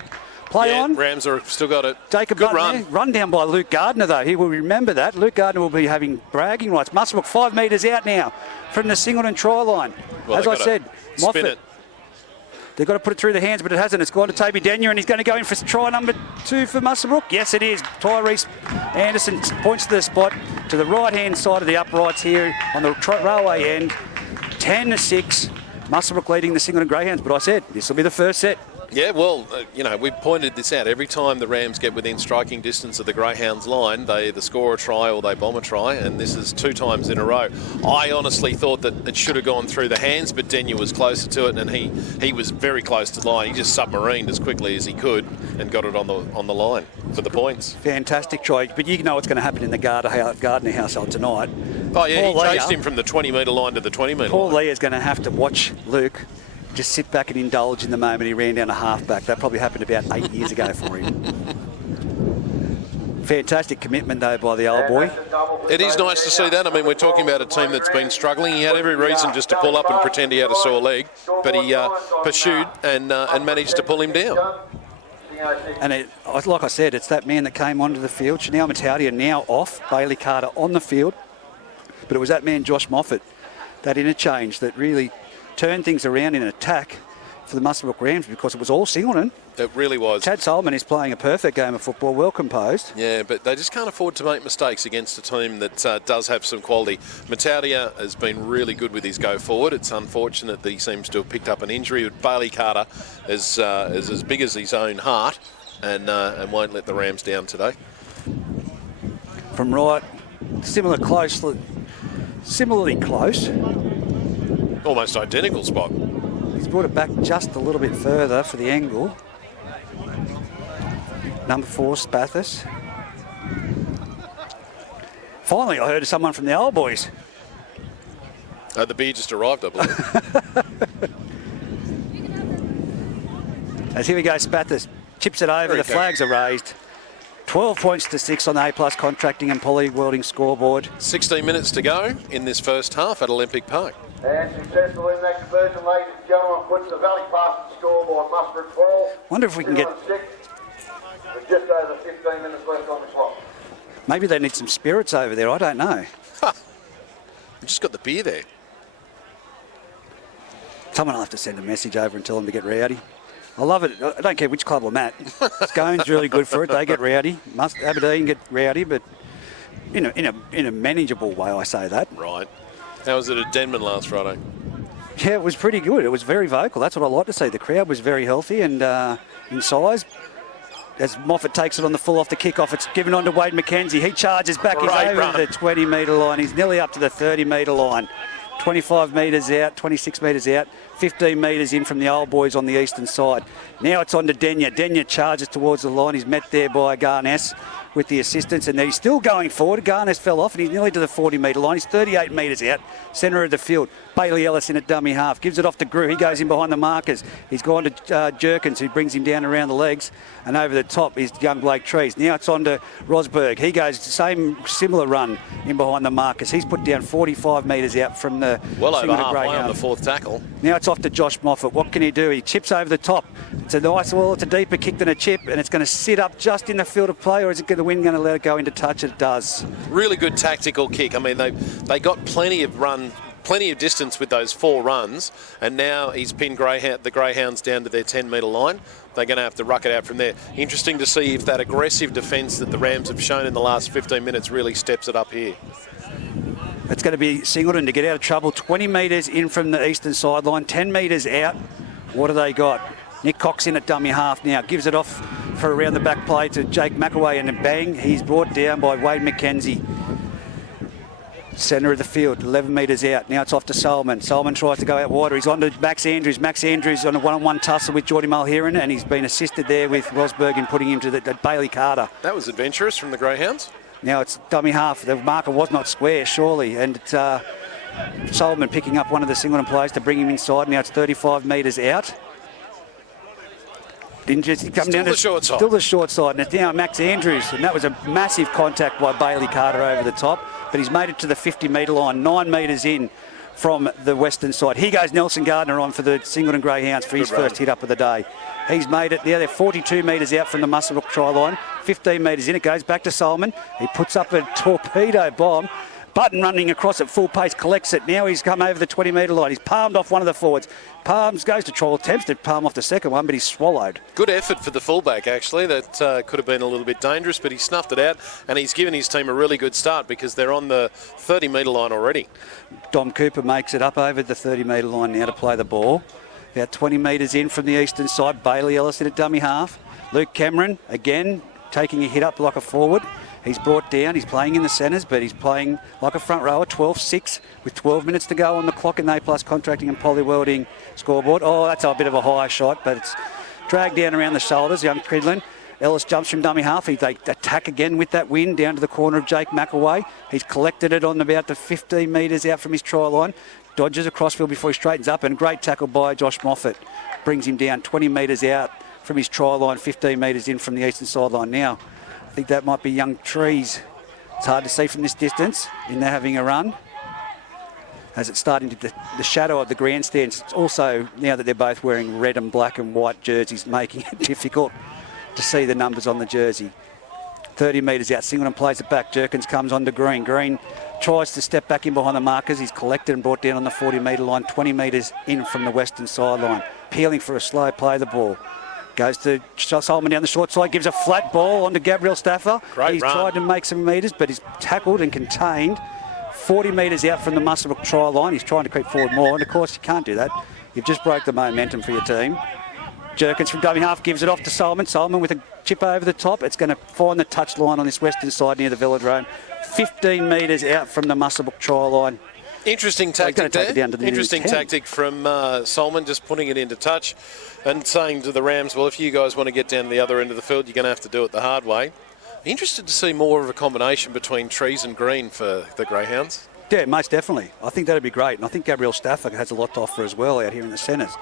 Play on. Rams have still got it. Jacob Good run down by Luke Gardner, though. He will remember that. Luke Gardner will be having bragging rights. Muswellbrook 5 metres out now from the Singleton try line. Well, as I said, Moffat, they've got to put it through the hands, but it hasn't. It's gone to Toby Denyer, and he's going to go in for try number 2 for Muswellbrook. Yes, it is. Tyrese Anderson points to the spot to the right-hand side of the uprights here on the railway end. 10-6. Muswellbrook leading the Singleton Greyhounds, but I said this will be the first set. Yeah, well, we've pointed this out. Every time the Rams get within striking distance of the Greyhounds line, they either score a try or they bomb a try, and this is 2 times in a row. I honestly thought that it should have gone through the hands, but Denyer was closer to it, and he was very close to the line. He just submarined as quickly as he could and got it on the line for the points. Fantastic try, but you know what's going to happen in the Gardner household tonight. Oh, yeah, he chased him from the 20-metre line to the 20-metre line. Paul Lee is going to have to watch Luke just sit back and indulge in the moment he ran down a half-back. That probably happened about 8 years ago for him. Fantastic commitment, though, by the old boy. It is nice to see that. I mean, we're talking about a team that's been struggling. He had every reason just to pull up and pretend he had a sore leg, but he pursued and managed to pull him down. And like I said, it's that man that came onto the field. Chanel Mataudia now off, Bailey Carter on the field. But it was that man, Josh Moffat, that interchange that really turned things around in attack for the Muswellbrook Rams, because it was all Singleton. It really was. Chad Solomon is playing a perfect game of football, well composed. Yeah, but they just can't afford to make mistakes against a team that does have some quality. Mataudia has been really good with his go forward. It's unfortunate that he seems to have picked up an injury. But Bailey Carter is as big as his own heart and won't let the Rams down today. From right, similarly close. Almost identical spot. He's brought it back just a little bit further for the angle. Number 4, Spathis. Finally, I heard of someone from the old boys. The beer just arrived, I believe. As here we go, Spathis chips it over. The flags are raised. 12 points to 6 on the A+ contracting and poly welding scoreboard. 16 minutes to go in this first half at Olympic Park. And successful in that conversion, ladies and gentlemen, puts the Valley past the scoreboard. Muswellbrook 12. Wonder if we can get... With just over 15 minutes left on the clock. Maybe they need some spirits over there, I don't know. We've just got the beer there. Someone will have to send a message over and tell them to get rowdy. I love it. I don't care which club I'm at. Scone's really good for it. They get rowdy. Aberdeen get rowdy, but in a manageable way, I say that. Right. How was it at Denman last Friday? Yeah, it was pretty good. It was very vocal. That's what I like to see. The crowd was very healthy and in size. As Moffat takes it on the full off the kickoff, it's given on to Wade McKenzie. He charges back. He's over the 20-metre line. He's nearly up to the 30-metre line. 25 metres out, 26 metres out, 15 metres in from the old boys on the eastern side. Now it's on to Denyer. Denyer charges towards the line. He's met there by Garnes with the assistance, and he's still going forward. Garnes fell off, and he's nearly to the 40-metre line. He's 38 metres out, centre of the field. Bailey Ellis in at dummy half. Gives it off to Grew. He goes in behind the markers. He's gone to Jerkins, who brings him down around the legs. And over the top is young Blake Trees. Now it's on to Rosberg. He goes similar run in behind the markers. He's put down 45 metres out from the well over halfway on the fourth tackle. Now it's off to Josh Moffat. What can he do? He chips over the top. It's a nice, well, it's a deeper kick than a chip, and it's going to sit up just in the field of play, or is it the wind going to let it go into touch? It does. Really good tactical kick. I mean, they got plenty of distance with those 4 runs, and now he's pinned the Greyhounds down to their 10-metre line. They're going to have to ruck it out from there. Interesting to see if that aggressive defence that the Rams have shown in the last 15 minutes really steps it up here. It's going to be Singleton to get out of trouble. 20 metres in from the eastern sideline, 10 metres out. What do they got? Nick Cox in at dummy half now. Gives it off for around the back play to Jake McAway, and then bang, he's brought down by Wade McKenzie. Centre of the field, 11 metres out. Now it's off to Solomon. Solomon tries to go out wider. He's on to Max Andrews. Max Andrews on a one-on-one tussle with Geordie Mulheron, and he's been assisted there with Rosberg in putting him to the Bailey Carter. That was adventurous from the Greyhounds. Now it's dummy half. The marker was not square, surely, and it's Solomon picking up one of the Singleton players to bring him inside. Now it's 35 metres out. Didn't just come down to the short side. Still the short side, and it's now Max Andrews, and that was a massive contact by Bailey Carter over the top, but he's made it to the 50-metre line, 9 metres in from the western side. Here goes Nelson Gardner on for the Singleton Greyhounds for his first hit up of the day. He's made it. Now they're 42 metres out from the Muswellbrook try line, 15 metres in. It goes back to Solomon. He puts up a torpedo bomb. Button running across at full pace, collects it. Now he's come over the 20-metre line. He's palmed off one of the forwards. Palms, goes to trial, attempts to palm off the second one, but he's swallowed. Good effort for the fullback, actually. That could have been a little bit dangerous, but he snuffed it out, and he's given his team a really good start because they're on the 30-metre line already. Dom Cooper makes it up over the 30-metre line now to play the ball. About 20 metres in from the eastern side. Bailey Ellis in a dummy half. Luke Cameron, again, taking a hit up like a forward. He's brought down. He's playing in the centres, but he's playing like a front rower, 12-6, with 12 minutes to go on the clock in the A+ Contracting and Poly Welding scoreboard. Oh, that's a bit of a high shot, but it's dragged down around the shoulders, young Cridlin. Ellis jumps from dummy half. They attack again with that win down to the corner of Jake McAway. He's collected it on about the 15 metres out from his try line. Dodges across field before he straightens up, and great tackle by Josh Moffat. Brings him down 20 metres out from his try line, 15 metres in from the eastern sideline now. I think that might be young Trees. It's hard to see from this distance, and they're having a run. As it's starting to the shadow of the grandstands, it's also, now that they're both wearing red and black and white jerseys, making it difficult to see the numbers on the jersey. 30 metres out, Singleton plays it back. Jerkins comes on to Green. Green tries to step back in behind the markers. He's collected and brought down on the 40-metre line, 20 metres in from the western sideline. Peeling for a slow play the ball. Goes to Solomon down the short side, gives a flat ball onto Gabriel Staffer. He's tried to make some metres, but he's tackled and contained. 40 metres out from the Muswellbrook try line. He's trying to creep forward more, and of course you can't do that. You've just broke the momentum for your team. Jerkins from dummy half gives it off to Solomon. Solomon with a chip over the top. It's going to find the touch line on this western side near the Velodrome. 15 metres out from the Muswellbrook try line. Interesting tactic there. Interesting tactic from Solomon, just putting it into touch and saying to the Rams, well, if you guys want to get down to the other end of the field, you're going to have to do it the hard way. Interested to see more of a combination between Trees and Green for the Greyhounds. Yeah, most definitely. I think that'd be great. And I think Gabriel Staffer has a lot to offer as well out here in the centres.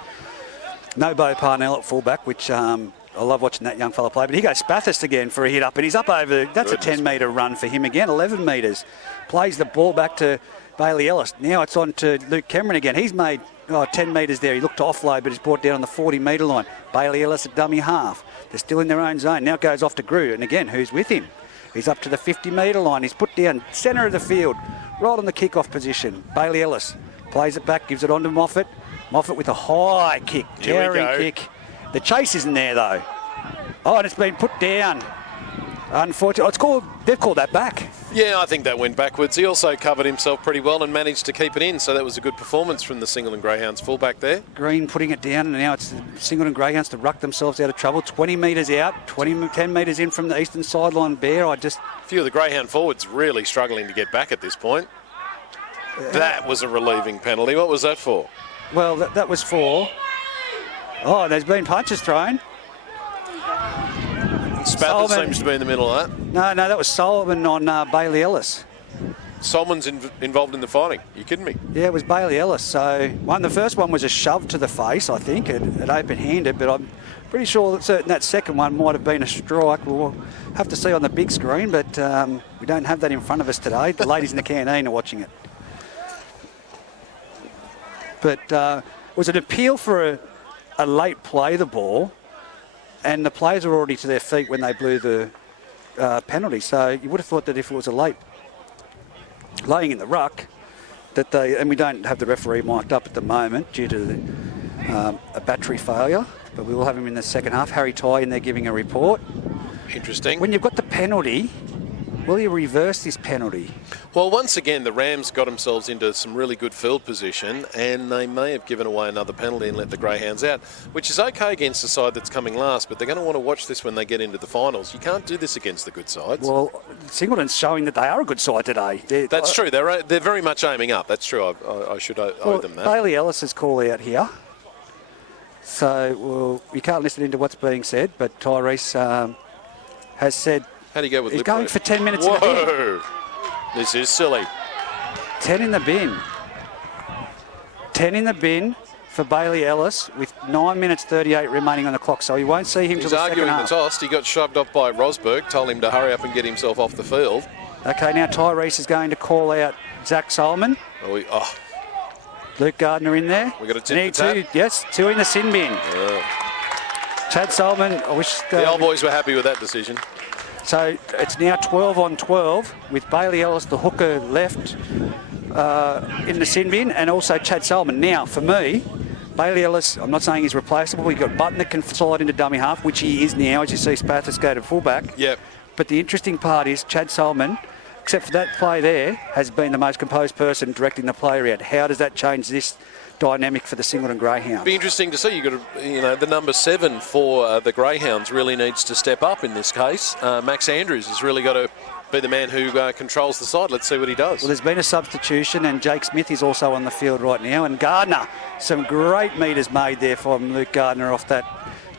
No Bo Parnell at fullback, which I love watching that young fella play. But he goes Bathurst again for a hit up, and he's up over, that's a 10-metre run for him again, 11 metres. Plays the ball back to Bailey Ellis. Now it's on to Luke Cameron again. He's made 10 metres there. He looked to offload, but he's brought down on the 40-metre line. Bailey Ellis at dummy half. They're still in their own zone. Now it goes off to Grew, and again, who's with him? He's up to the 50-metre line. He's put down centre of the field, right on the kick-off position. Bailey Ellis plays it back, gives it on to Moffat. Moffat with a high kick, towering kick. The chase isn't there, though. Oh, and it's been put down. Unfortunately, they've called that back. Yeah, I think that went backwards. He also covered himself pretty well and managed to keep it in, so that was a good performance from the Singleton Greyhounds fullback there. Green putting it down, and now it's the Singleton Greyhounds to ruck themselves out of trouble. 20 metres out, 10 metres in from the eastern sideline. A few of the Greyhound forwards really struggling to get back at this point. That was a relieving penalty. What was that for? Well, that was for... Oh, there's been punches thrown. Spathers seems to be in the middle of that. No, that was Solomon on Bailey Ellis. Solomon's involved in the fighting. You kidding me? Yeah, it was Bailey Ellis. So the first one was a shove to the face, I think, at open-handed, but I'm pretty sure that second one might have been a strike. We'll have to see on the big screen, but we don't have that in front of us today. The ladies in the canteen are watching it. But it was an appeal for a late play the ball, and the players were already to their feet when they blew the penalty. So you would have thought that if it was a late laying in the ruck, and we don't have the referee mic'd up at the moment due to a battery failure, but we will have him in the second half. Harry Ty in there giving a report. Interesting. When you've got the penalty, Will he reverse this penalty? Well, once again, the Rams got themselves into some really good field position, and they may have given away another penalty and let the Greyhounds out, which is okay against the side that's coming last, but they're going to want to watch this when they get into the finals. You can't do this against the good sides. Well, Singleton's showing that they are a good side today. That's true. They're very much aiming up. That's true. I should owe them that. Bailey Ellis's call out here. So, you can't listen into what's being said, but Tyrese has said how do you go with he's going for 10 minutes Whoa. in the bin. This is silly. 10 in the bin. 10 in the bin for Bailey Ellis with 9 minutes 38 remaining on the clock. So you won't see him till the second half. He's arguing the toss. He got shoved off by Rosberg, told him to hurry up and get himself off the field. Okay, now Tyrese is going to call out Zach Solomon. Luke Gardner in there. We got a tip for Tad. Yes, 2 in the sin bin. Chad Solomon, I wish... the old boys were happy with that decision. So it's now 12 on 12 with Bailey Ellis, the hooker, left in the sin bin, and also Chad Solomon. Now, for me, Bailey Ellis, I'm not saying he's replaceable. We've got Button that can slide into dummy half, which he is now, as you see Spathis go to fullback. Yep. But the interesting part is Chad Solomon, except for that play there, has been the most composed person directing the play out. How does that change this dynamic for the Singleton Greyhounds? Be interesting to see. You got the number 7 for the Greyhounds really needs to step up in this case. Max Andrews has really got to be the man who controls the side. Let's see what he does. Well, there's been a substitution, and Jake Smith is also on the field right now. And Gardner, some great metres made there from Luke Gardner off that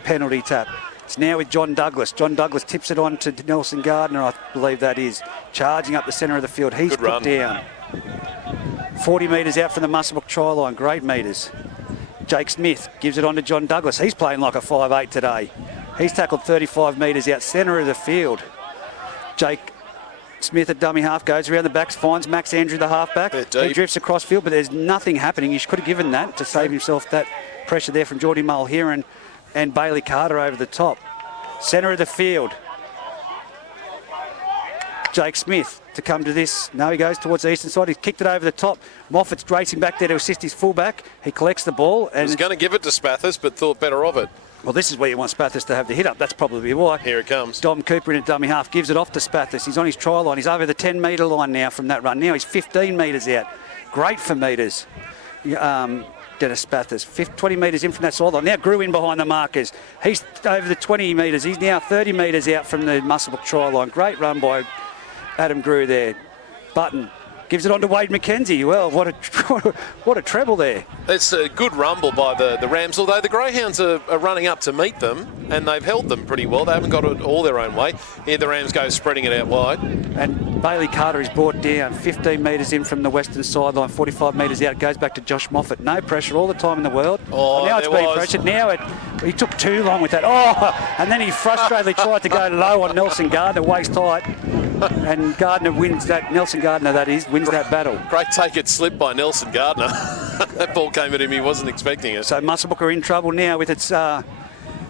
penalty tap. It's now with John Douglas. John Douglas tips it on to Nelson Gardner, I believe that is. Charging up the centre of the field. He's put down. 40 metres out from the Muswellbrook try line. Great metres. Jake Smith gives it on to John Douglas. He's playing like a 5'8" today. He's tackled 35 metres out centre of the field. Jake Smith at dummy half goes around the backs, finds Max Andrew, the halfback. He drifts across field, but there's nothing happening. He could have given that to save himself that pressure there from Geordie Mulheron and Bailey Carter over the top. Centre of the field. Jake Smith to come to this. No, he goes towards the eastern side. He's kicked it over the top. Moffat's racing back there to assist his fullback. He collects the ball. And he's going to give it to Spathis, but thought better of it. Well, this is where you want Spathis to have the hit up. That's probably why. Here it comes. Dom Cooper in a dummy half gives it off to Spathis. He's on his try line. He's over the 10-metre line now from that run. Now he's 15 metres out. Great for metres. Dennis Spathis, 20 metres in from that sideline. Now Grew in behind the markers. He's over the 20 metres. He's now 30 metres out from the Muswellbrook try line. Great run by Adam Grew there. Button gives it on to Wade McKenzie. Well, what a treble there. It's a good rumble by the Rams, although the Greyhounds are running up to meet them, and they've held them pretty well. They haven't got it all their own way. Here the Rams go spreading it out wide. And Bailey Carter is brought down 15 metres in from the western sideline, 45 metres out. Goes back to Josh Moffat. No pressure all the time in the world. Oh, now it's being pressured. Now he took too long with that. Oh, and then he frustratedly tried to go low on Nelson Gardner, waist tight. And Gardner wins that. Nelson Gardner, that is, wins that battle. Great take it slip by Nelson Gardner. That ball came at him. He wasn't expecting it. So Muswellbrook are in trouble now with its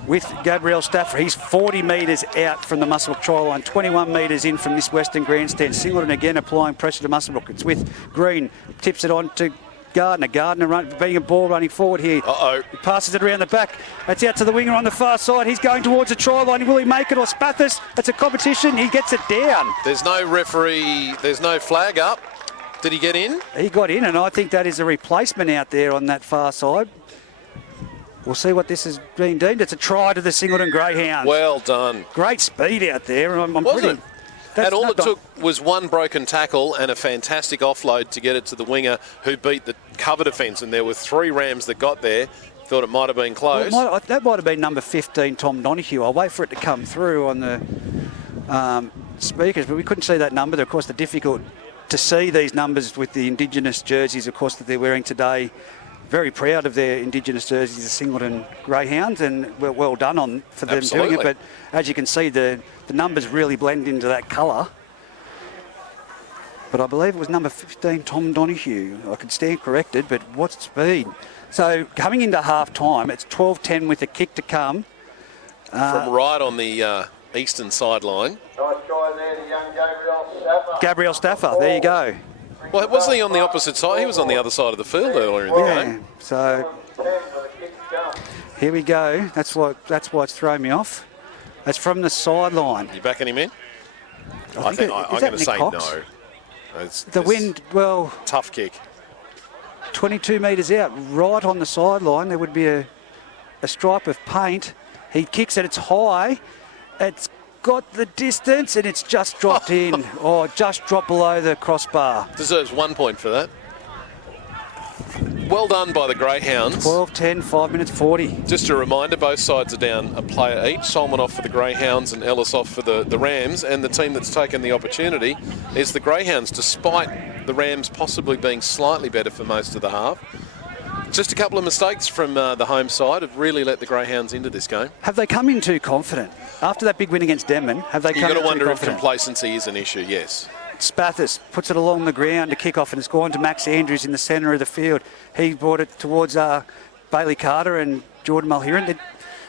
with Gabriel Stafford. He's 40 metres out from the Muswellbrook try line, 21 metres in from this western grandstand. Singleton again applying pressure to Muswellbrook. It's with Green, tips it on to Gardner. Gardner being a ball running forward here. He passes it around the back. That's out to the winger on the far side. He's going towards the try line. Will he make it or Spathis? It's a competition. He gets it down. There's no referee. There's no flag up. Did he get in? He got in, and I think that is a replacement out there on that far side. We'll see what this has been deemed. It's a try to the Singleton Greyhounds. Well done. Great speed out there. Was it? And all it took was one broken tackle and a fantastic offload to get it to the winger who beat the cover defence. And there were 3 Rams that got there. Thought it might have been close. Well, that might have been number 15, Tom Donoghue. I'll wait for it to come through on the speakers, but we couldn't see that number. Of course, the difficult to see these numbers with the Indigenous jerseys, of course, that they're wearing today. Very proud of their Indigenous jerseys, the Singleton Greyhounds, and well done for them doing it. But as you can see, the numbers really blend into that colour. But I believe it was number 15, Tom Donoghue. I could stand corrected, but what speed. So coming into half-time, it's 12-10 with a kick to come. From right on the eastern sideline. Nice try there, the young Gabriel Stafford. Gabriel Stafford, there you go. Well, wasn't he on the opposite side? He was on the other side of the field earlier in the game. So here we go. That's why it's thrown me off. That's from the sideline. You backing him in? I'm going to say Cox? no. It's Wind, well... Tough kick. 22 metres out, right on the sideline. There would be a stripe of paint. He kicks it, it's high. It's got the distance and it's just dropped in. Oh, just dropped below the crossbar. Deserves 1 point for that. Well done by the Greyhounds. 12-10, 5 minutes 40. Just a reminder, both sides are down a player each. Solomon off for the Greyhounds and Ellis off for the Rams. And the team that's taken the opportunity is the Greyhounds, despite the Rams possibly being slightly better for most of the half. Just a couple of mistakes from the home side have really let the Greyhounds into this game. Have they come in too confident? After that big win against Denman, have they come in too confident? You've got to wonder if complacency is an issue, yes. Spathis puts it along the ground to kick off, and it's gone to Max Andrews in the centre of the field. He brought it towards Bailey Carter and Jordan Mulheron. The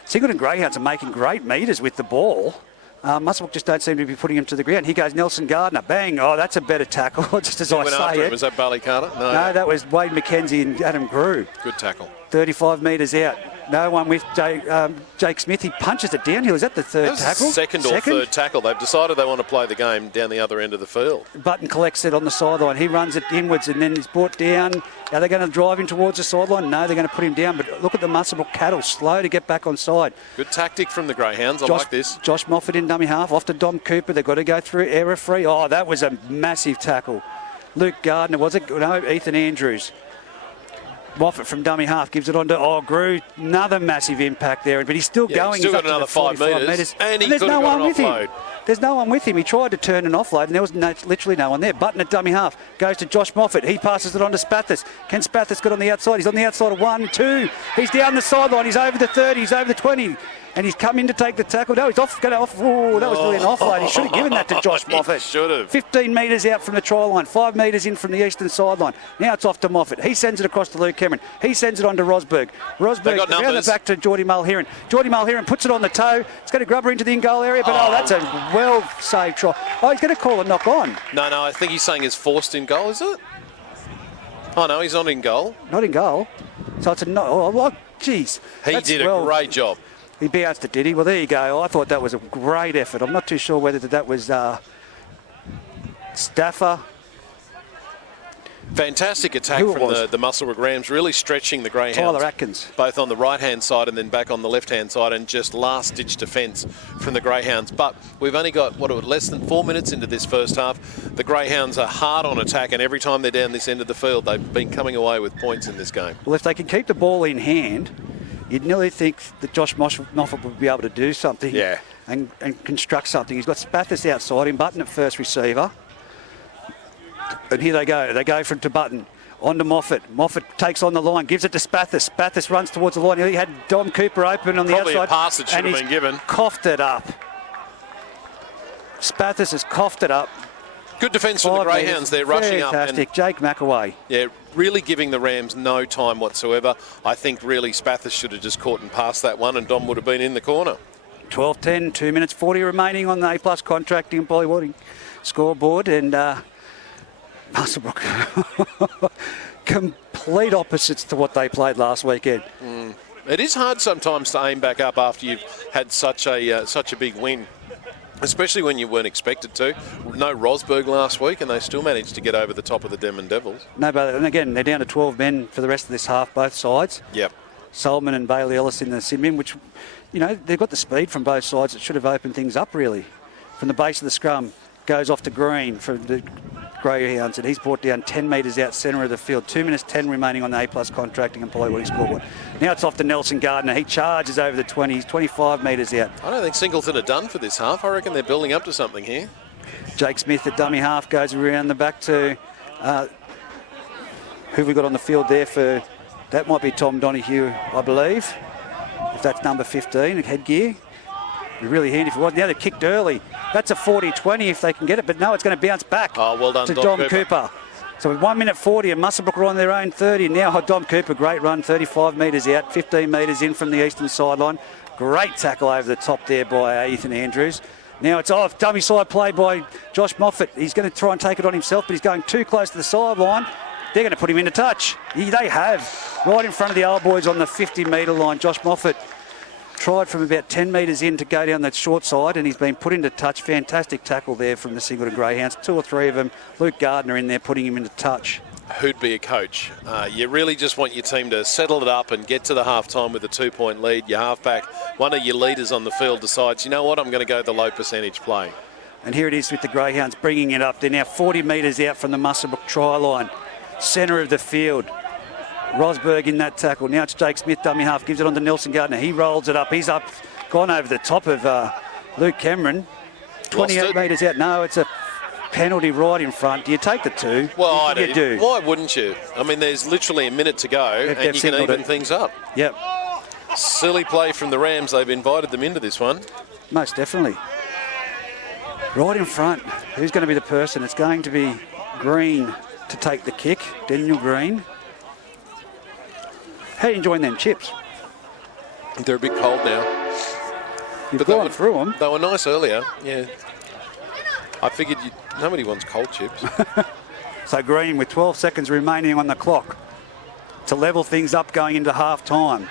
Singleton Greyhounds are making great metres with the ball. Muswellbrook just don't seem to be putting him to the ground. He goes Nelson Gardner. Bang. Oh, that's a better tackle, just as I say it. Was that Bailey Carter? No, that was Wade McKenzie and Adam Grew. Good tackle. 35 metres out. No one with Jake Smith. He punches it downhill. Is that the third tackle? Second or third tackle. They've decided they want to play the game down the other end of the field. Button collects it on the sideline. He runs it inwards and then he's brought down. Are they going to drive him towards the sideline? No, they're going to put him down. But look at the Muswellbrook cattle, slow to get back on side. Good tactic from the Greyhounds. I like this. Josh Moffat in dummy half. Off to Dom Cooper. They've got to go through error free. Oh, that was a massive tackle. Luke Gardner, was it? No, Ethan Andrews. Moffat from dummy half gives it on to Grew. Another massive impact there, but he's still going. He's still got another 5 metres. And there's no one with him. There's no one with him. He tried to turn and offload, and there was literally no one there. Button at dummy half goes to Josh Moffat. He passes it on to Spathis. Can Spathis get on the outside? He's on the outside of 1, 2. He's down the sideline. He's over the 30. He's over the 20. And he's come in to take the tackle. No, he's off. Oh, that was really an offload. He should have given that to Josh Moffat. Should have. 15 metres out from the try line. 5 metres in from the eastern sideline. Now it's off to Moffat. He sends it across to Luke Cameron. He sends it on to Rosberg. Rosberg around the back to Geordie Mulheron. Geordie Mulheron puts it on the toe. It's going to grub her into the in-goal area, but that's a well-saved try. Oh, he's going to call a knock on. No, I think he's saying it's forced in goal, is it? Oh, no, he's not in goal. Not in goal. So it's a knock. Oh, jeez. He did a great job. He bounced it, did he? Well, there you go. I thought that was a great effort. I'm not too sure whether that was Staffer. Fantastic attack from the Muswellbrook Rams, really stretching the Greyhounds. Tyler Atkins. Both on the right-hand side and then back on the left-hand side, and just last-ditch defence from the Greyhounds. But we've only got, less than 4 minutes into this first half. The Greyhounds are hard on attack, and every time they're down this end of the field, they've been coming away with points in this game. Well, if they can keep the ball in hand, you'd nearly think that Josh Moffat would be able to do something and construct something. He's got Spathis outside him, Button at first receiver. And here they go. They go to Button. On to Moffat. Moffat takes on the line, gives it to Spathis. Spathis runs towards the line. He had Dom Cooper open on the outside. Probably a pass that should have been given. Coughed it up. Spathis has coughed it up. Good defence from the Greyhounds. They're rushing up. Fantastic. Jake McAway. Yeah, really giving the Rams no time whatsoever. I think really Spathis should have just caught and passed that one, and Dom would have been in the corner. 12-10, 2 minutes 40 remaining on the A+ contracting and bodyboarding scoreboard, and Muswellbrook complete opposites to what they played last weekend. It is hard sometimes to aim back up after you've had such a big win. Especially when you weren't expected to. No Rosberg last week, and they still managed to get over the top of the Denman Devils. No, but and again, they're down to 12 men for the rest of this half, both sides. Yep. Solomon and Bailey Ellis in the sin bin, which, they've got the speed from both sides. It should have opened things up, really. From the base of the scrum, goes off to Green for the Greyhounds, and he's brought down 10 metres out centre of the field. 2 minutes 10 remaining on the A+ contracting and bodyboarding scoreboard. Now it's off to Nelson Gardner. He charges over the 20. He's 25 metres out. I don't think Singleton are done for this half. I reckon they're building up to something here. Jake Smith at dummy half goes around the back to who have we got on the field there for? That might be Tom Donoghue, I believe. If that's number 15, headgear. It'd be really handy if it was. Now they're kicked early. That's a 40-20 if they can get it, but no, it's going to bounce back well done, to Dom Cooper. So with 1 minute 40, and Muswellbrook are on their own 30. Now Dom Cooper, great run, 35 metres out, 15 metres in from the eastern sideline. Great tackle over the top there by Ethan Andrews. Now it's off. Dummy side play by Josh Moffat. He's going to try and take it on himself, but he's going too close to the sideline. They're going to put him into touch. They have. Right in front of the old boys on the 50-metre line. Josh Moffat tried from about 10 metres in to go down that short side, and he's been put into touch. Fantastic tackle there from the Singleton Greyhounds. 2 or 3 of them. Luke Gardner in there putting him into touch. Who'd be a coach? You really just want your team to settle it up and get to the half-time with a 2-point lead. Your halfback, one of your leaders on the field decides, you know what, I'm going to go the low percentage play. And here it is with the Greyhounds bringing it up. They're now 40 metres out from the Muswellbrook try line. Centre of the field. Rosberg in that tackle. Now it's Jake Smith, dummy half, gives it on to Nelson Gardner. He rolls it up. He's up, gone over the top of Luke Cameron. 28 metres out. No, it's a penalty right in front. Do you take the 2? Well, I do. do. Why wouldn't you? I mean, there's literally a minute to go and you can even things up. Yep. Silly play from the Rams. They've invited them into this one. Most definitely. Right in front. Who's going to be the person? It's going to be Green to take the kick. Daniel Green. How are you enjoying them chips? They're a bit cold now. You've gone through them. They were nice earlier, yeah. I figured nobody wants cold chips. So Green with 12 seconds remaining on the clock to level things up going into half time.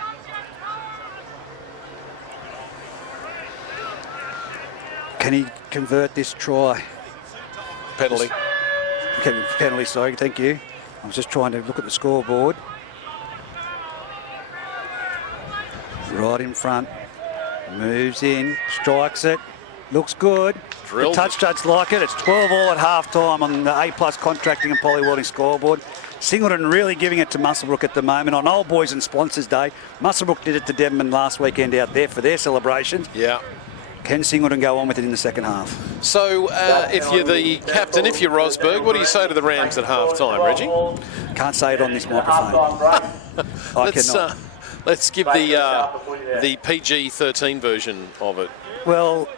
Can he convert this try? Penalty. Okay, penalty, sorry, thank you. I was just trying to look at the scoreboard. Right in front. Moves in, strikes it. Looks good. The touch judge like it. It's 12 all at half time on the A+ Contracting and Polly Welding scoreboard. Singleton really giving it to Muswellbrook at the moment on Old Boys and Sponsors Day. Muswellbrook did it to Denman last weekend out there for their celebrations. Yeah. Can Singleton go on with it in the second half? So, if you're the captain, if you're Rosberg, what do you say to the Rams at half time, Reggie? Can't say it on this microphone. Let's give the PG-13 version of it. Well,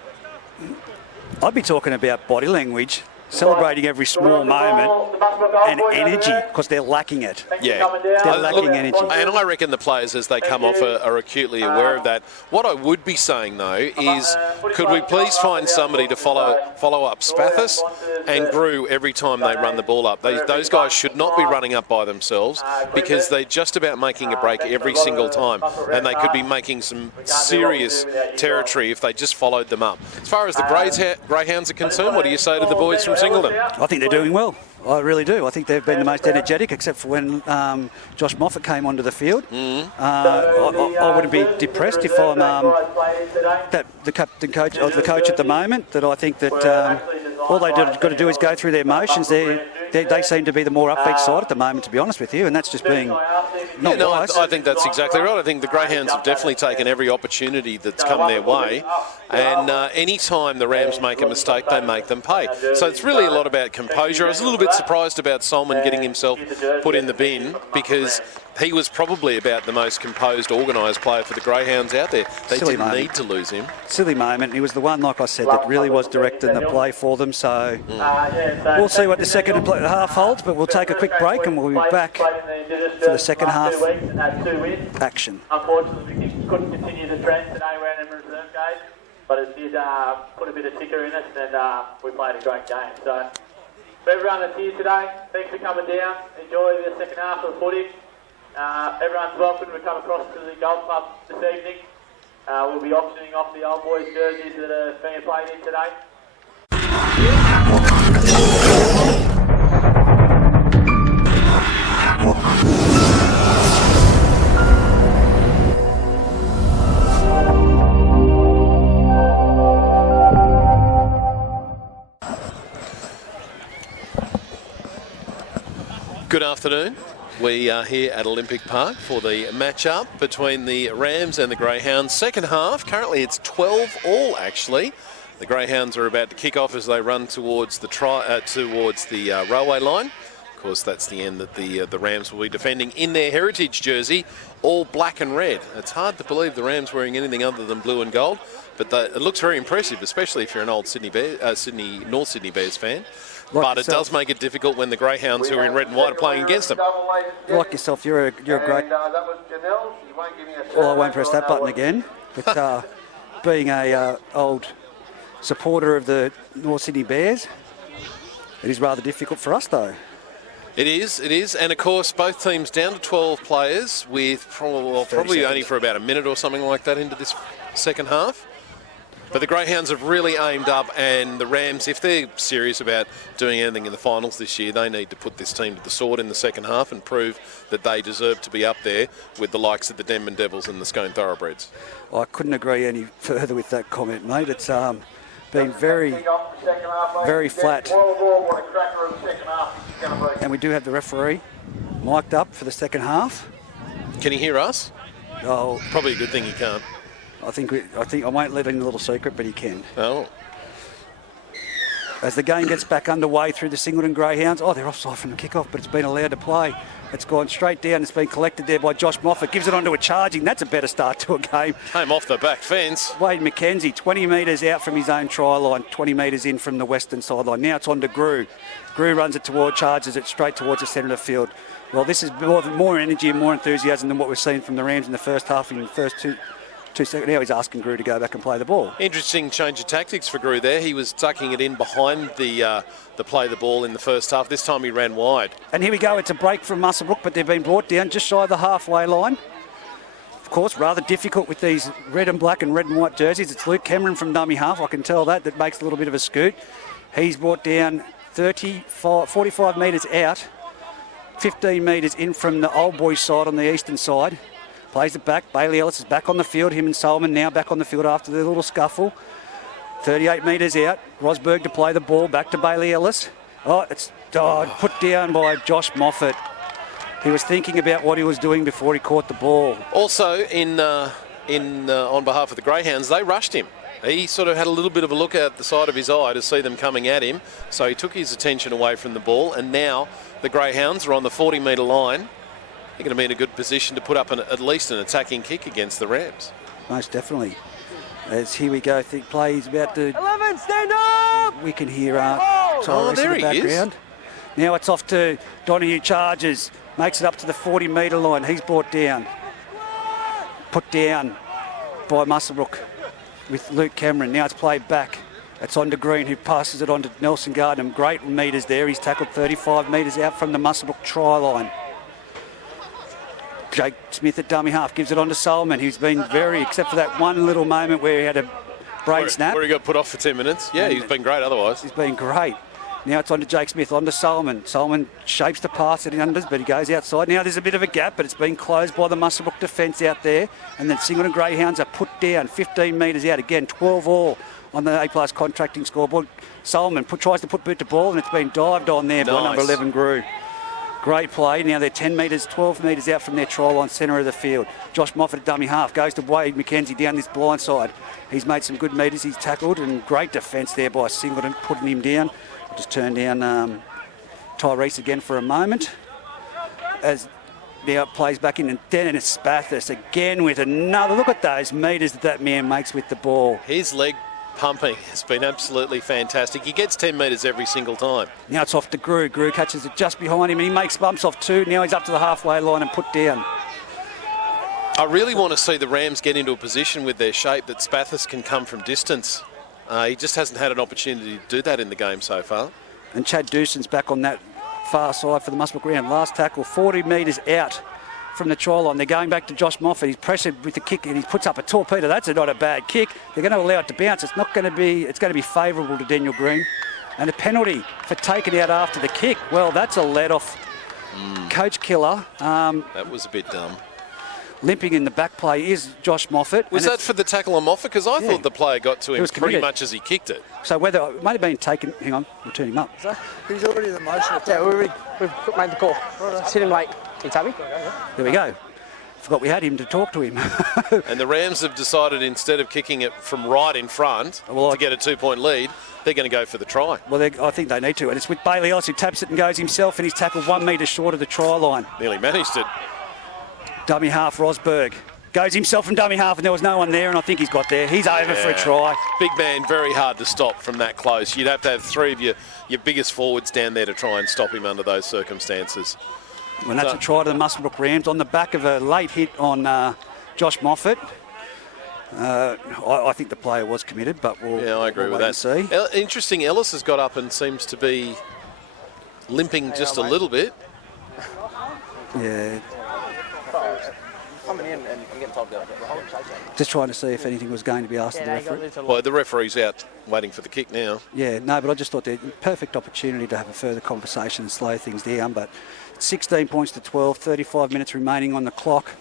I'd be talking about body language, celebrating every small moment and energy, because they're lacking it. Yeah, they're lacking energy. And I reckon the players, as they come off, are acutely aware of that. What I would be saying, though, is could we please find somebody to follow up Spathis and Grew every time they run the ball up? Those guys should not be running up by themselves, because they're just about making a break every single time, and they could be making some serious territory if they just followed them up. As far as the Greyhounds are concerned, what do you say to the boys from Singleton? I think they're doing well. I really do. I think they've been the most energetic, except for when Josh Moffat came onto the field. I wouldn't be depressed if I'm the coach at the moment. That I think that all they've got to do is go through their motions. They seem to be the more upbeat side at the moment, to be honest with you, and that's just being not wise. I think that's exactly right. I think the Greyhounds have definitely taken every opportunity that's come their way, and any time the Rams make a mistake, they make them pay. So it's really a lot about composure. I was a little bit surprised about Solomon getting himself put in the bin, because he was probably about the most composed, organised player for the Greyhounds out there. They didn't need to lose him. Silly moment. He was the one, like I said, that really was directing the play for them. So we'll see what the second half holds, but we'll take a quick break and we'll be back for the second half action. Unfortunately, we couldn't continue the trend today. We're in a reserve game, but it did put a bit of ticker in us, and we played a great game. So for everyone that's here today, thanks for coming down. Enjoy the second half of the footy. Everyone's welcome to come across to the golf club this evening. We'll be auctioning off the Old Boys jerseys that are being played in today. Good afternoon. We are here at Olympic Park for the match-up between the Rams and the Greyhounds. Second half, currently it's 12 all actually. The Greyhounds are about to kick off as they run towards the railway line. Of course, that's the end that the Rams will be defending in their heritage jersey, all black and red. It's hard to believe the Rams wearing anything other than blue and gold, but it looks very impressive, especially if you're an old North Sydney Bears fan. But it does make it difficult when the Greyhounds, who are in red and white, are playing against them. Like yourself, you're a great... Well, I won't press that button again. But being a old supporter of the North Sydney Bears, it is rather difficult for us, though. It is. And, of course, both teams down to 12 players with probably only for about a minute or something like that into this second half. But the Greyhounds have really aimed up, and the Rams, if they're serious about doing anything in the finals this year, they need to put this team to the sword in the second half and prove that they deserve to be up there with the likes of the Denman Devils and the Scone Thoroughbreds. I couldn't agree any further with that comment, mate. It's been very, very flat. And we do have the referee mic'd up for the second half. Can he hear us? Oh, Probably a good thing he can't. I think I won't let in a little secret, but he can. Oh. As the game gets back underway through the Singleton Greyhounds, they're offside from the kickoff, but it's been allowed to play. It's gone straight down. It's been collected there by Josh Moffat. Gives it onto a charging. That's a better start to a game. Came off the back fence. Wade McKenzie, 20 metres out from his own try line, 20 metres in from the western sideline. Now it's on to Grew. Grew runs it toward, charges it straight towards the centre of the field. Well, this is more energy and more enthusiasm than what we've seen from the Rams in the first half, in the first two seconds. Now he's asking Grew to go back and play the ball. Interesting change of tactics for Grew there. He was tucking it in behind the play the ball in the first half. This time he ran wide. And here we go. It's a break from Muswellbrook, but they've been brought down just shy of the halfway line. Of course, rather difficult with these red and black and red and white jerseys. It's Luke Cameron from dummy half. I can tell that makes a little bit of a scoot. He's brought down 45 metres out, 15 metres in from the old boys' side on the eastern side. Plays it back. Bailey Ellis is back on the field. Him and Solomon now back on the field after the little scuffle. 38 metres out. Rosberg to play the ball. Back to Bailey Ellis. It's put down by Josh Moffat. He was thinking about what he was doing before he caught the ball. Also, on behalf of the Greyhounds, they rushed him. He sort of had a little bit of a look out the side of his eye to see them coming at him. So he took his attention away from the ball. And now the Greyhounds are on the 40-metre line. They're going to be in a good position to put up at least an attacking kick against the Rams. Most definitely. As here we go, I think play is about to... 11, stand up! We can hear Tyrese there in the background. Now it's off to Donahue, charges, makes it up to the 40-metre line. He's brought down. Put down by Muswellbrook with Luke Cameron. Now it's played back. It's on to Green, who passes it on to Nelson Gardner. Great metres there. He's tackled 35 metres out from the Muswellbrook try line. Jake Smith at dummy half gives it on to Solomon, who's been except for that one little moment where he had a brain snap. Where he got put off for 10 minutes. Yeah, he's been great otherwise. He's been great. Now it's on to Jake Smith, on to Solomon. Solomon shapes the pass that he unders, but he goes outside. Now there's a bit of a gap, but it's been closed by the Muswellbrook defence out there. And then Singleton Greyhounds are put down 15 metres out. Again, 12 all on the A+ contracting scoreboard. Solomon tries to put boot to ball, and it's been dived on there by number 11, Grew. Great play. Now they're 10 metres, 12 metres out from their try line, centre of the field. Josh Moffat at dummy half goes to Wade McKenzie down this blind side. He's made some good metres. He's tackled, and great defence there by Singleton, putting him down. I'll just turn down Tyrese again for a moment. As now it plays back in, and then it's Spathis again with another. Look at those metres that man makes with the ball. His leg pumping has been absolutely fantastic. He gets 10 metres every single time. Now it's off to Grew. Grew catches it just behind him, and he makes bumps off two. Now he's up to the halfway line and put down. I really want to see the Rams get into a position with their shape that Spathis can come from distance. He just hasn't had an opportunity to do that in the game so far. And Chad Dewson's back on that far side for the Muswellbrook round. Last tackle, 40 metres out from the try line. They're going back to Josh Moffat. He's pressured with the kick, and he puts up a torpedo. That's not a bad kick. They're going to allow it to bounce. It's going to be favourable to Daniel Green. And a penalty for taking out after the kick. Well, that's a let-off. Coach killer. That was a bit dumb. Limping in the back play is Josh Moffat. Was that for the tackle on Moffat? Because I thought the player got to him pretty much as he kicked it. So whether it might have been taken... Hang on, we'll turn him up. He's already in the motion. Yeah, we've made the call. Sit him late. You tabby? There we go. Forgot we had him to talk to him. And the Rams have decided, instead of kicking it from right in front to get a 2-point lead, they're going to go for the try. Well, I think they need to. And it's with Bailey Ellis, who taps it and goes himself, and he's tackled 1 metre short of the try line. Nearly managed it. Dummy half, Rosberg. Goes himself from dummy half, and there was no one there, and I think he's got there. He's over for a try. Big man, very hard to stop from that close. You'd have to have three of your biggest forwards down there to try and stop him under those circumstances. And that's a try to the Muswellbrook Rams on the back of a late hit on Josh Moffat. I think the player was committed, but I agree with that. See. Interesting, Ellis has got up and seems to be limping just a little bit. Yeah. coming in and I'm getting told to go. Hold on, chase it. Just trying to see if anything was going to be asked of the referee. Well, the referee's out waiting for the kick now. Yeah, no, but I just thought that perfect opportunity to have a further conversation and slow things down. But 16 points to 12, 35 minutes remaining on the clock.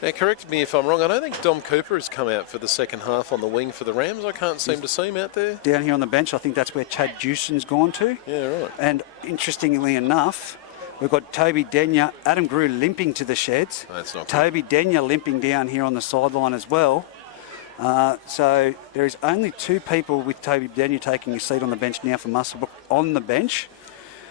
Now, correct me if I'm wrong, I don't think Dom Cooper has come out for the second half on the wing for the Rams. I can't seem to see him out there. Down here on the bench, I think that's where Chad Jewson's gone to. Yeah, right. And interestingly enough, we've got Toby Denyer, Adam Grew limping to the sheds. That's not good. Toby Denyer limping down here on the sideline as well. So there is only 2 people with Toby Denyer taking a seat on the bench now for Muswellbrook on the bench.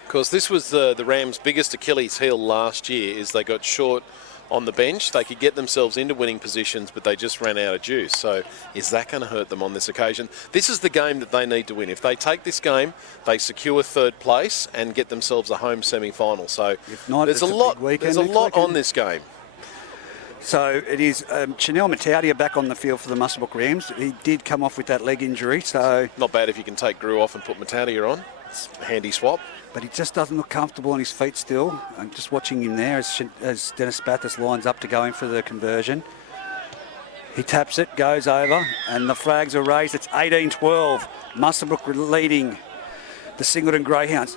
Of course, this was the Rams' biggest Achilles heel last year, is they got short on the bench. They could get themselves into winning positions, but they just ran out of juice. So is that going to hurt them on this occasion? This is the game that they need to win. If they take this game, they secure 3rd place and get themselves a home semi-final. So if not, there's a lot on this game. So it is Chanel Mataudia back on the field for the Muswellbrook Rams. He did come off with that leg injury, so... Not bad if you can take Grew off and put Mataudia on. It's a handy swap. But he just doesn't look comfortable on his feet still. I'm just watching him there as Dennis Bathurst lines up to go in for the conversion. He taps it, goes over, and the flags are raised. It's 18-12. Muswellbrook leading the Singleton Greyhounds.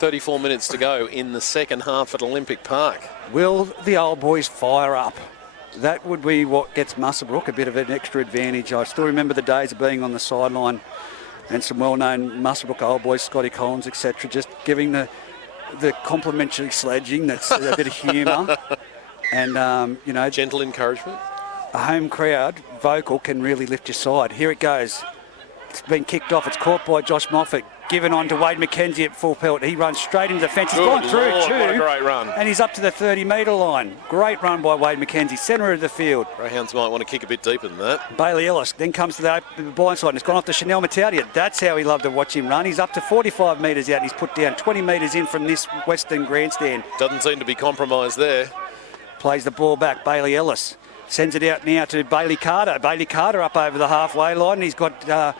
34 minutes to go in the second half at Olympic Park. Will the old boys fire up? That would be what gets Muswellbrook a bit of an extra advantage. I still remember the days of being on the sideline and some well-known Muswellbrook old boys, Scotty Collins, etc., just giving the complimentary sledging. That's a bit of humour. And, you know... Gentle encouragement. A home crowd, vocal, can really lift your side. Here it goes. It's been kicked off. It's caught by Josh Moffat. Given on to Wade McKenzie at full pelt. He runs straight into the fence. He's gone through Lord, too. what a great run. And he's up to the 30-metre line. Great run by Wade McKenzie, centre of the field. Greyhounds might want to kick a bit deeper than that. Bailey Ellis then comes to the blind side and it's gone off to Chanel Mataudia. That's how he loved to watch him run. He's up to 45 metres out and he's put down 20 metres in from this western grandstand. Doesn't seem to be compromised there. Plays the ball back. Bailey Ellis sends it out now to Bailey Carter. Bailey Carter up over the halfway line. He's got...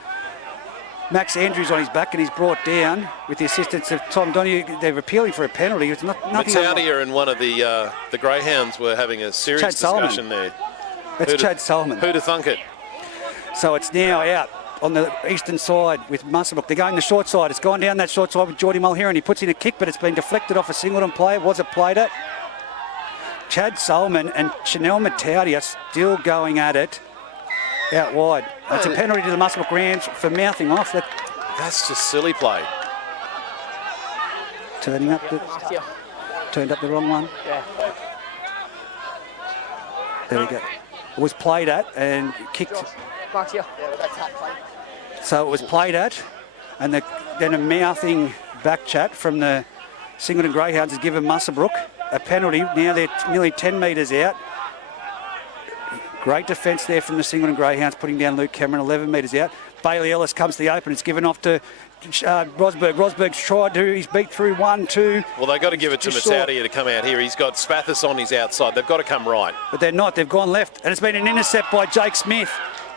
Max Andrews on his back and he's brought down with the assistance of Tom Donoghue. They're appealing for a penalty. It's nothing. Mataudia and one of the Greyhounds were having a serious discussion there. That's Chad Solomon. Who'd have thunk it? So it's now out on the eastern side with Muswellbrook. They're going the short side. It's gone down that short side with Geordie Mulheron. He puts in a kick, but it's been deflected off a Singleton player. Was it played at? Chad Solomon and Chanel Mataudia still going at it. Out wide. It's a penalty to the Muswellbrook Rams for mouthing off. That's just silly play. Turned up the wrong one. Yeah. There we go. It was played at and kicked. Mark's here. That's that play. So it was played at, and then a mouthing back chat from the Singleton Greyhounds has given Muswellbrook a penalty. Now they're nearly 10 metres out. Great defence there from the Singleton Greyhounds, putting down Luke Cameron 11 metres out. Bailey Ellis comes to the open. It's given off to Rosberg. Rosberg's tried to. He's beat through 1-2. Well, they've got to give it to Mataudia to come out here. He's got Spathis on his outside. They've got to come right. But they're not. They've gone left. And it's been an intercept by Jake Smith.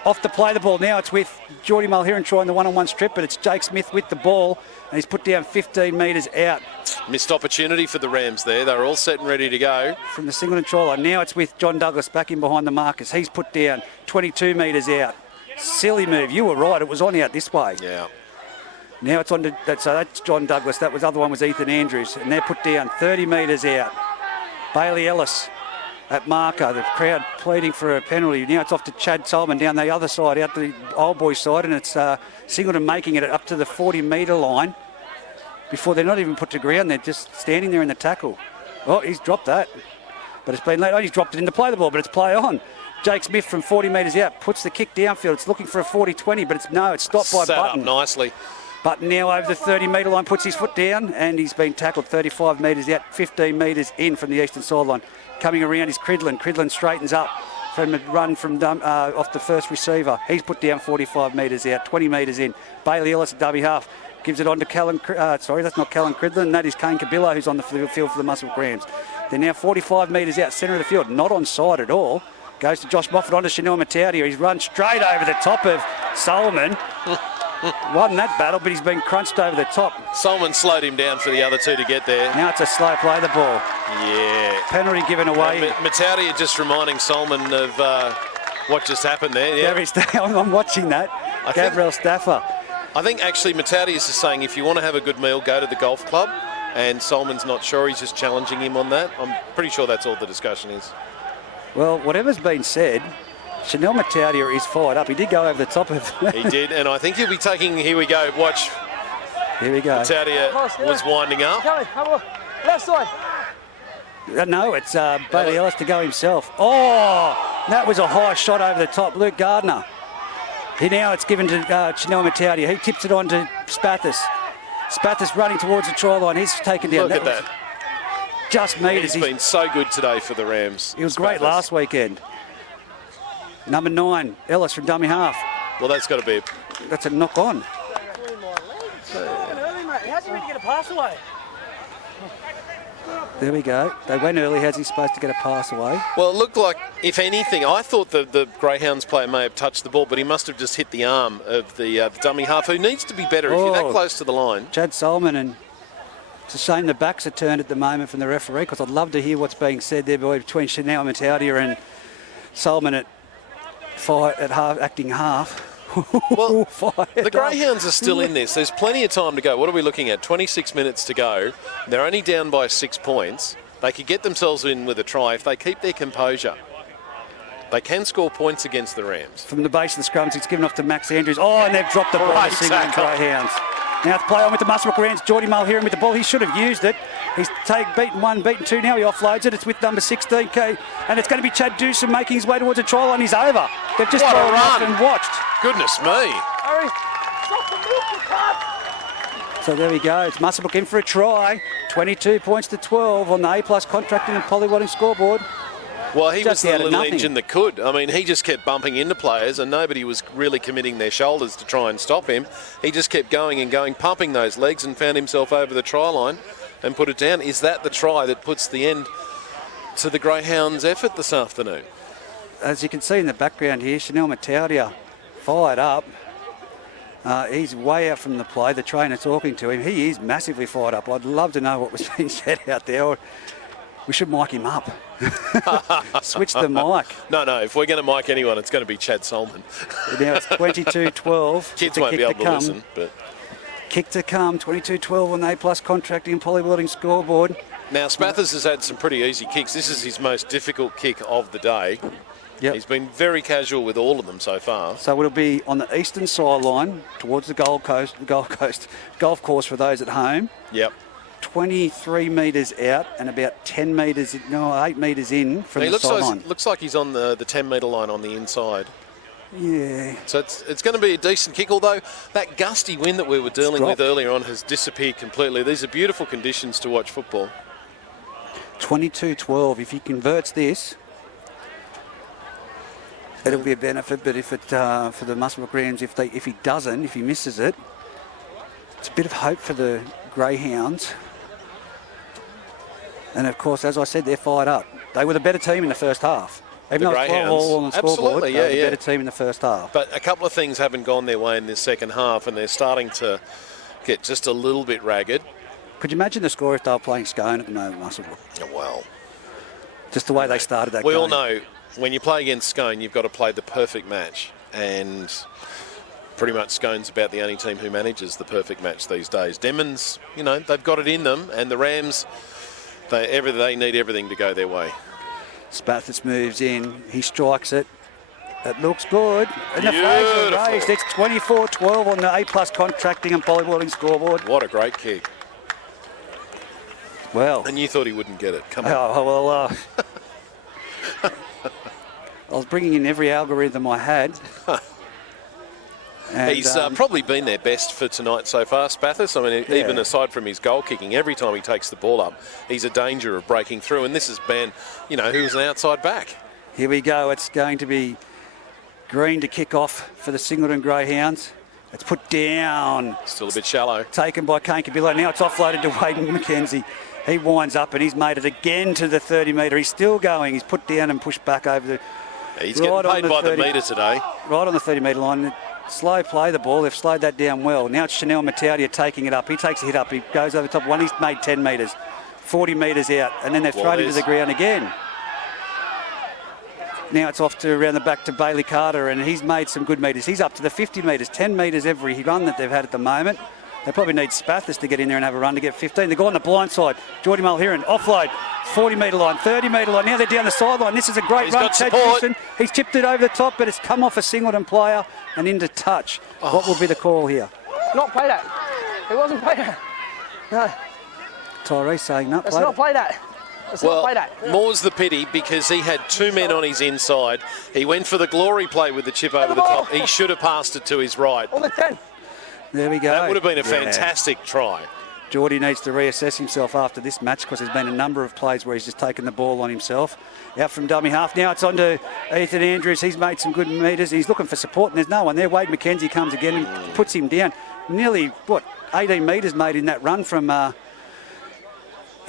Off to play the ball. Now it's with Geordie Mulheron trying the one-on-one strip, but it's Jake Smith with the ball, and he's put down 15 metres out. Missed opportunity for the Rams there. They were all set and ready to go. From the Singleton try line. Now it's with John Douglas back in behind the markers. He's put down 22 metres out. Silly move. You were right. It was on out this way. Yeah. Now it's on to that. So that's John Douglas. That was the other one was Ethan Andrews, and they're put down 30 metres out. Bailey Ellis at marker, the crowd pleading for a penalty. Now it's off to Chad Solomon down the other side, out the old boys side, and it's Singleton making it up to the 40-metre line before they're not even put to ground. They're just standing there in the tackle. Oh, he's dropped that. But it's been late. Oh, he's dropped it in to play the ball, but it's play on. Jake Smith from 40 metres out puts the kick downfield. It's looking for a 40-20, but it's stopped by Sat Button. Up nicely. Button now over the 30-metre line, puts his foot down, and he's been tackled 35 metres out, 15 metres in from the eastern sideline. Coming around is Cridlin. Cridlin straightens up from a run from off the first receiver. He's put down 45 metres out, 20 metres in. Bailey Ellis at dummy half. Gives it on to that's not Callan Cridlin. That is Kane Cabillo, who's on the field for the Muswellbrook Rams. They're now 45 metres out, centre of the field. Not on side at all. Goes to Josh Moffat, on to Chanel Mataudia. He's run straight over the top of Solomon. Won that battle, but he's been crunched over the top. Solomon slowed him down for the other two to get there. Now it's a slow play, the ball. Yeah. Penalty given away. Mataudia just reminding Solomon of what just happened there. Yeah. I'm watching that. Gabriel Stafford. I think actually Mataudia is saying if you want to have a good meal, go to the golf club. And Solomon's not sure. He's just challenging him on that. I'm pretty sure that's all the discussion is. Well, whatever's been said, Chanel Mataudia is fired up. He did go over the top of He did, and I think he'll be taking... Here we go. Watch. Here we go. Mataudia was winding up. Left side. No, it's Bailey Ellis to go himself. Oh, that was a high shot over the top. Luke Gardner. Now it's given to Chanel Mataudia. He tips it on to Spathis. Spathis running towards the try line. He's taken down. Look at that. Just meters. He's been so good today for the Rams. He was great last weekend. Number 9, Ellis from dummy half. Well, that's got to be... That's a knock on. How's he meant to get a pass away? There we go. They went early. How's he supposed to get a pass away? Well, it looked like, if anything, I thought the Greyhounds player may have touched the ball, but he must have just hit the arm of the dummy half, who needs to be better if you're that close to the line. Chad Solomon, and it's a shame the backs are turned at the moment from the referee, because I'd love to hear what's being said there between Chanel Mataudia and Solomon at half, acting half. Well, the Greyhounds are still in this. There's plenty of time to go. What are we looking at? 26 minutes to go. They're only down by 6 points. They could get themselves in with a try if they keep their composure. They can score points against the Rams. From the base of the scrums, it's given off to Max Andrews. Oh, and they've dropped the ball to Singleton Greyhounds. Now to play on with the Muswellbrook Rams. Geordie Mulheron with the ball. He should have used it. He's beaten 1, beaten 2. Now he offloads it. It's with number 16K. And it's going to be Chad Dewson making his way towards a try line. He's over. They've just thrown off and watched. Goodness me. So there we go. It's Muswellbrook in for a try. 22 points to 12 on the A+ contracting and polywadding scoreboard. Well, he was Just the out of little nothing. engine that could. I mean, he just kept bumping into players and nobody was really committing their shoulders to try and stop him. He just kept going and going, pumping those legs, and found himself over the try line and put it down. Is that the try that puts the end to the Greyhounds' effort this afternoon? As you can see in the background here, Chanel Mataudia fired up. He's way out from the play. The trainer talking to him. He is massively fired up. I'd love to know what was being said out there. We should mic him up. Switch the mic. No, if we're going to mic anyone, it's going to be Chad Solomon. Now it's 22-12. Kids won't be able to listen, but... Kick to come, 22-12 on the A+ contracting and polywadding scoreboard. Now, Spathis has had some pretty easy kicks. This is his most difficult kick of the day. Yep. He's been very casual with all of them so far. So it'll be on the eastern sideline towards the Gold Coast golf course for those at home. Yep. 23 metres out and about 8 metres in from the sideline. Looks like he's on the 10-metre line on the inside. Yeah. So it's going to be a decent kick, although that gusty wind that we were dealing with earlier on has disappeared completely. These are beautiful conditions to watch football. 22-12. If he converts this, it'll be a benefit. But if it for the Muswellbrook Rams, if he misses it, it's a bit of hope for the Greyhounds. And of course, as I said, they're fired up. They were the better team in the first half. Even though it's 12-all on the scoreboard, they were the better team in the first half. But a couple of things haven't gone their way in this second half, and they're starting to get just a little bit ragged. Could you imagine the score if they were playing Scone at the moment, Muswellbrook? Well, just the way they started that game. We all know when you play against Scone, you've got to play the perfect match. And pretty much Scone's about the only team who manages the perfect match these days. Demons, they've got it in them, and the Rams, they need everything to go their way. Spathis moves in. He strikes it. It looks good. And the flags are raised. It's 24-12 on the A+ contracting and polywadding scoreboard. What a great kick. Well. And you thought he wouldn't get it. Come on. Oh, well, I was bringing in every algorithm I had. And, he's probably been their best for tonight so far, Spathis. I mean, even aside from his goal kicking, every time he takes the ball up, he's a danger of breaking through. And this is Ben, who's an outside back. Here we go. It's going to be Green to kick off for the Singleton Greyhounds. It's put down. Still a bit shallow. Taken by Kane Kabilo. Now it's offloaded to Wayne McKenzie. He winds up and he's made it again to the 30 metre. He's still going. He's put down and pushed back over the... He's getting paid by the metre today. Right on the 30 metre line. slow play the ball. They've slowed that down well. Now it's Chanel Mataudia taking it up. He takes a hit up. He goes over the top. One, he's made 10 metres. 40 metres out. And then they've thrown him to the ground again. Now it's off to around the back to Bailey Carter, and he's made some good metres. He's up to the 50 metres, 10 metres every run that they've had at the moment. They probably need Spathis to get in there and have a run to get 15. They go on the blind side. Geordie Mulheron, offload, 40-metre line, 30-metre line. Now they're down the sideline. This is a great run. Chad Gibson, he's chipped it over the top, but it's come off a Singleton player and into touch. Oh. What will be the call here? Not play that. It wasn't play that. No. Tyree saying no. Let's not play that. Let's not play that. More's the pity because he had 2 men on his inside. He went for the glory play with the chip over the top. He should have passed it to his right. On the 10. There we go. That would have been a fantastic try. Geordie needs to reassess himself after this match because there's been a number of plays where he's just taken the ball on himself. Out from dummy half. Now it's on to Ethan Andrews. He's made some good metres. He's looking for support and there's no one there. Wade McKenzie comes again and puts him down. Nearly, 18 metres made in that run from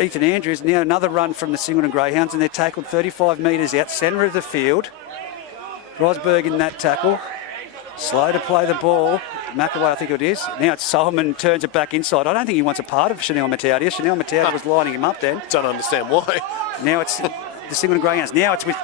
Ethan Andrews. Now another run from the Singleton Greyhounds and they're tackled 35 metres out, centre of the field. Rosberg in that tackle. Slow to play the ball. McAway, I think it is. Now it's Solomon turns it back inside. I don't think he wants a part of Chanel Mataudia. Chanel Mataudia was lining him up then. Don't understand why. Now it's the Singleton Greyhounds. Now it's with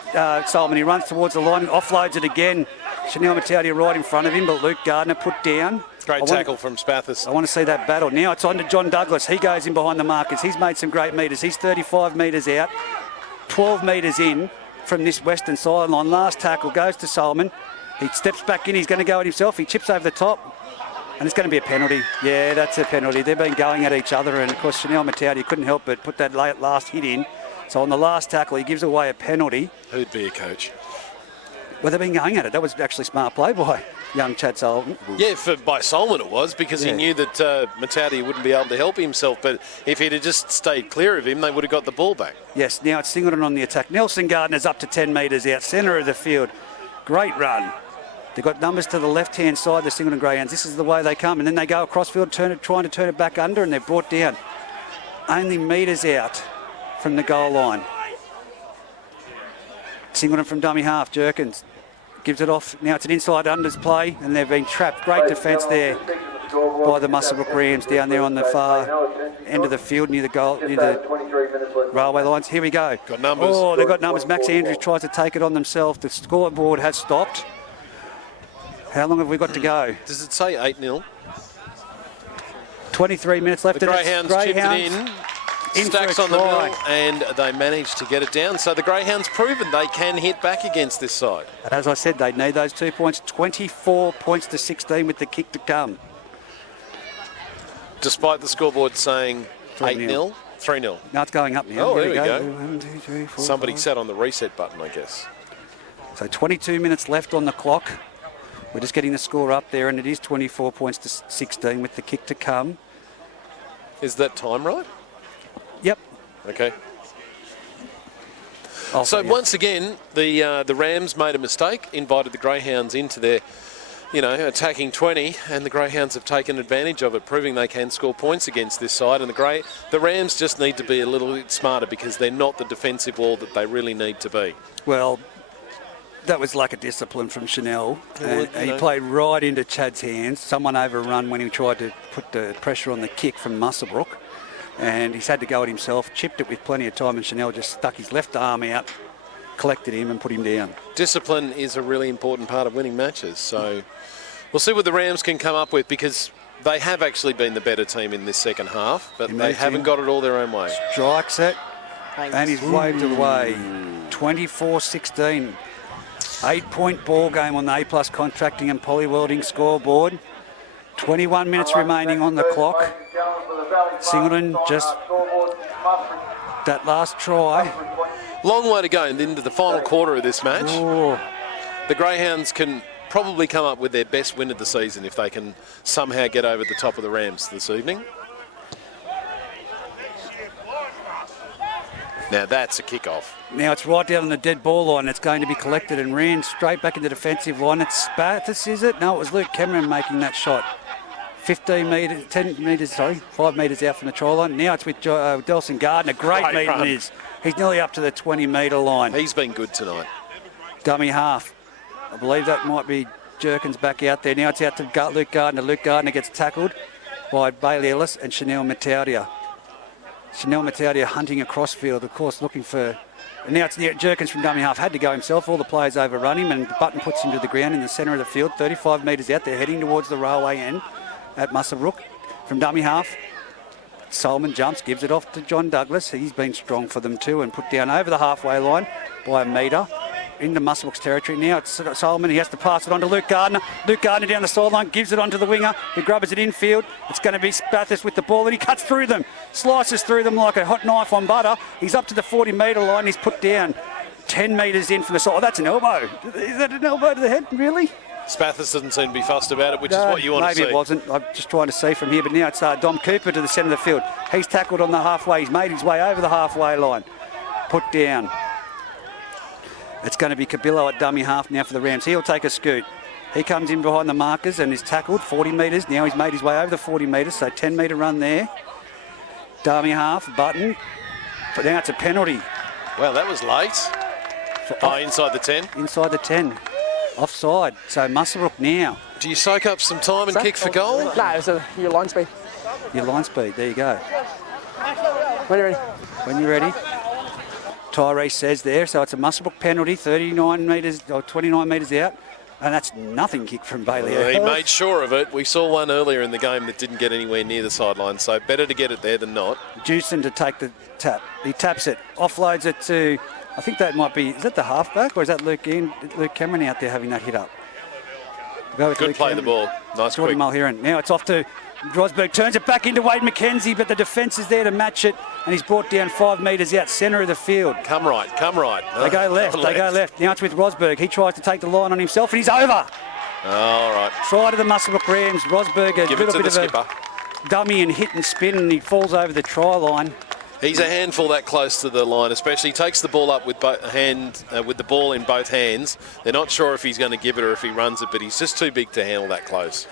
Solomon. He runs towards the line, offloads it again. Chanel Mataudia right in front of him, but Luke Gardner put down. Great tackle from Spathis. I want to see that battle. Now it's on to John Douglas. He goes in behind the markers. He's made some great metres. He's 35 metres out, 12 metres in from this western sideline. Last tackle goes to Solomon. He steps back in. He's going to go at himself. He chips over the top. And it's going to be a penalty. Yeah, that's a penalty. They've been going at each other. And, of course, Chanel Mataudia couldn't help but put that last hit in. So on the last tackle, he gives away a penalty. Who'd be a coach? Well, they've been going at it. That was actually smart play by young Chad Sullivan. Yeah, by Solomon it was because he knew that Mataudia wouldn't be able to help himself. But if he'd have just stayed clear of him, they would have got the ball back. Yes, now it's Singleton on the attack. Nelson Gardner's up to 10 metres out, centre of the field. Great run. They've got numbers to the left-hand side, the Singleton Greyhounds. This is the way they come. And then they go across field, trying to turn it back under, and they're brought down. Only metres out from the goal line. Singleton from dummy half. Jerkins gives it off. Now it's an inside unders play, and they've been trapped. Great defence there by the Muswellbrook Rams down there on the far end of the field near the goal, near the railway lines. Here we go. Got numbers. Oh, they've got numbers. Max Andrews tries to take it on themselves. The scoreboard has stopped. How long have we got to go? Does it say 8-0? 23 minutes left. The Greyhounds chipped it in. Stacks on the mill, and they managed to get it down. So the Greyhounds proven they can hit back against this side. And as I said, they need those 2 points. 24 points to 16 with the kick to come. Despite the scoreboard saying 8-0, 3-0. No, it's going up now. Oh, there we go. 1, 2, 3, 4, Somebody 5. sat on the reset button, I guess. So 22 minutes left on the clock. We're just getting the score up there, and it is 24 points to 16 with the kick to come. Is that time right? Yep. Okay. So once again, the Rams made a mistake, invited the Greyhounds into their, attacking 20, and the Greyhounds have taken advantage of it, proving they can score points against this side. And the Rams just need to be a little bit smarter because they're not the defensive wall that they really need to be. Well, that was lack of discipline from Chanel. He played right into Chad's hands. Someone overrun when he tried to put the pressure on the kick from Muswellbrook. And he's had to go at himself, chipped it with plenty of time, and Chanel just stuck his left arm out, collected him and put him down. Discipline is a really important part of winning matches. So we'll see what the Rams can come up with because they have actually been the better team in this second half, but they haven't got it all their own way. Strikes it, and he's waved away. 24-16. 8-point ball game on the A+ Contracting and Poly Welding scoreboard. 21 minutes remaining on the clock. Singleton just that last try. Long way to go into the final quarter of this match. Ooh. The Greyhounds can probably come up with their best win of the season if they can somehow get over the top of the Rams this evening. Now that's a kickoff. Now it's right down on the dead ball line. It's going to be collected and ran straight back into the defensive line. It's Spathis, is it? No, it was Luke Cameron making that shot. 5 metres out from the try line. Now it's with Delson Gardner. Great meeting is. He's nearly up to the 20-metre line. He's been good tonight. Dummy half. I believe that might be Jerkins back out there. Now it's out to Luke Gardner. Luke Gardner gets tackled by Bailey Ellis and Chanel Mataudia. Chanel Mataudia hunting across field, of course, looking for... And now it's Jerkins from dummy half. Had to go himself. All the players overrun him, and Button puts him to the ground in the centre of the field. 35 metres out. They're heading towards the railway end at Muswellbrook. From dummy half, Solomon jumps, gives it off to John Douglas. He's been strong for them too, and put down over the halfway line by a metre into Muswellbrook's territory. Now it's Solomon. He has to pass it on to Luke Gardner. Luke Gardner down the sideline, gives it on to the winger, who grubbers it infield. It's going to be Spathis with the ball, and he cuts through them, slices through them like a hot knife on butter. He's up to the 40-metre line. He's put down 10 metres in from the side. Oh, that's an elbow. Is that an elbow to the head, really? Spathis doesn't seem to be fussed about it, which is what you want to see. Maybe it wasn't. I'm just trying to see from here. But now it's Dom Cooper to the centre of the field. He's tackled on the halfway. He's made his way over the halfway line. Put down. It's going to be Cabillo at dummy half now for the Rams. He'll take a scoot. He comes in behind the markers and is tackled 40 metres. Now he's made his way over the 40 metres, so 10-metre run there. Dummy half, Button. But now it's a penalty. Well, that was late. Inside the 10? Inside the 10. Offside. So Muswellbrook now. Do you soak up some time and kick for goal? No, it's your line speed. Your line speed, there you go. When you're ready. When you're ready. Tyrese says there, so it's a Muswellbrook penalty, 39 metres or 29 metres out, and that's nothing kick from Bailey. He made sure of it. We saw one earlier in the game that didn't get anywhere near the sideline, so better to get it there than not. Jewson to take the tap. He taps it, offloads it to, I think that might be, is that the halfback or is that Luke Cameron out there having that hit up? Good play of the ball. Nice Jordan quick. Mulheron. Now it's off to Rosberg, turns it back into Wade McKenzie, but the defence is there to match it, and he's brought down 5 metres out, centre of the field. Come right. They go left. Now it's with Rosberg. He tries to take the line on himself, and he's over. All right. Try to the Muswellbrook Rams. Rosberg, a Give little it to bit the of skipper. a dummy and hit and spin, and he falls over the try line. He's a handful that close to the line, especially. He takes the ball up with with the ball in both hands. They're not sure if he's going to give it or if he runs it, but he's just too big to handle that close.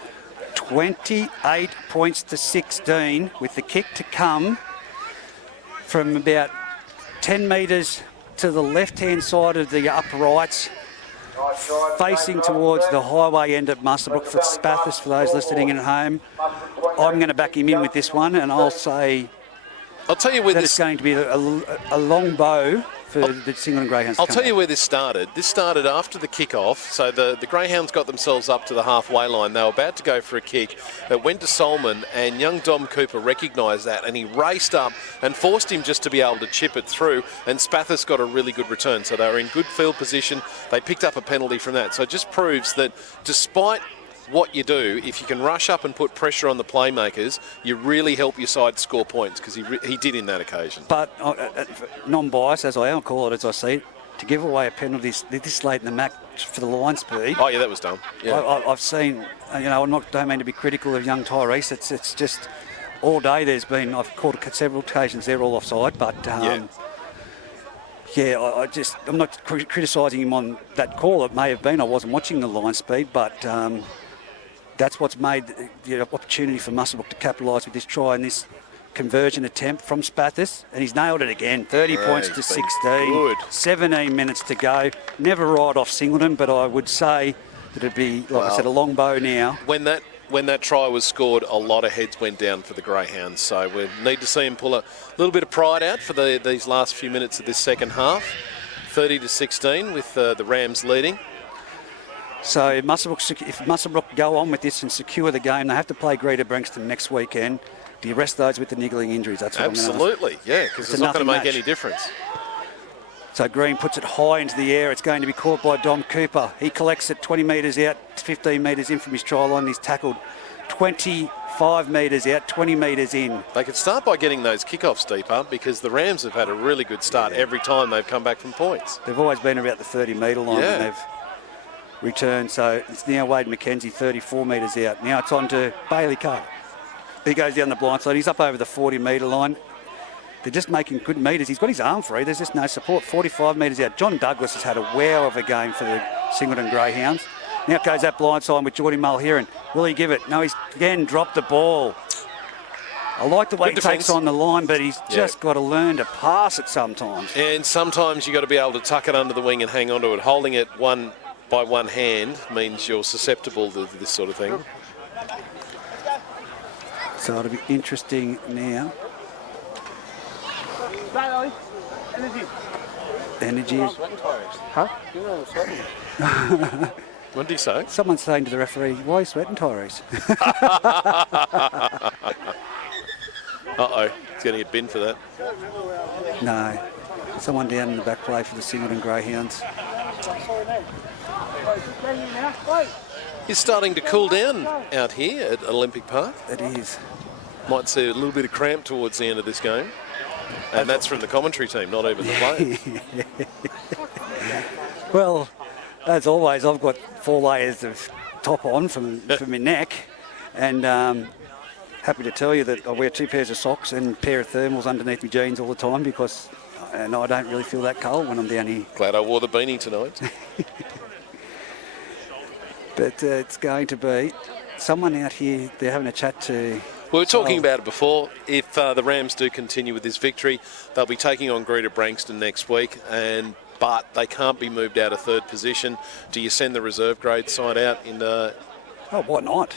28 points to 16 with the kick to come from about 10 metres to the left-hand side of the uprights, facing towards the highway end at Muswellbrook for Spathis, for those listening at home. I'm going to back him in with this one, and I'll say I'll tell you where that it's going to be a long bow for the Singleton Greyhounds. I'll tell you where this started. This started after the kick-off. So the Greyhounds got themselves up to the halfway line. They were about to go for a kick. It went to Solomon, and young Dom Cooper recognised that, and he raced up and forced him just to be able to chip it through, and Spathis got a really good return. So they were in good field position. They picked up a penalty from that. So it just proves that despite what you do, if you can rush up and put pressure on the playmakers, you really help your side score points, because he did in that occasion. But non-biased, as I am, call it as I see it, to give away a penalty this late in the match for the line speed. Oh yeah, that was dumb. Yeah. I've seen, don't mean to be critical of young Tyrese. It's just all day there's been, I've called it several occasions, they're all offside, but I'm not criticising him on that call. It may have been, I wasn't watching the line speed, but that's what's made the opportunity for Muswellbrook to capitalise with this try and this conversion attempt from Spathis, and he's nailed it again. 30 points to 16. Good. 17 minutes to go. Never right off Singleton, but I would say that it'd be, I said, a long bow now. When that try was scored, a lot of heads went down for the Greyhounds. So we need to see him pull a little bit of pride out for these last few minutes of this second half. 30 to 16 with the Rams leading. So if Muswellbrook go on with this and secure the game, they have to play Greater Branxton next weekend. Do you rest those with the niggling injuries? That's what absolutely, yeah, because it's not going to make any difference. So Green puts it high into the air. It's going to be caught by Dom Cooper. He collects it 20 metres out, 15 metres in from his try line. He's tackled 25 metres out, 20 metres in. They could start by getting those kickoffs deeper, because the Rams have had a really good start every time they've come back from points. They've always been about the 30-metre line when they've returned. So it's now Wade McKenzie, 34 metres out. Now it's on to Bailey Carr. He goes down the blind side. He's up over the 40-metre line. They're just making good metres. He's got his arm free. There's just no support. 45 metres out. John Douglas has had a wow of a game for the Singleton Greyhounds. Now goes that blind side with Jordan Mulheron. Will he give it? No, he's again dropped the ball. I like the way he takes on the line, but he's just got to learn to pass it sometimes. And sometimes you've got to be able to tuck it under the wing and hang on to it. Holding it one by one hand means you're susceptible to this sort of thing. So it'll be interesting now. Energy. Huh? What did he say? Someone's saying to the referee, why are you sweating, Tyrese? Uh-oh, he's going to get binned for that. No. Someone down in the back play for the Singleton Greyhounds. It's starting to cool down out here at Olympic Park. It is. Might see a little bit of cramp towards the end of this game. And that's from the commentary team, not even the players. Well, as always, I've got 4 layers of top on for my neck. And happy to tell you that I wear 2 pairs of socks and a pair of thermals underneath my jeans all the time because I don't really feel that cold when I'm down here. Glad I wore the beanie tonight. But it's going to be someone out here, they're having a chat to... We were talking about it before. If the Rams do continue with this victory, they'll be taking on Greater Branxton next week, but they can't be moved out of 3rd position. Do you send the reserve grade side out in the... Oh, why not?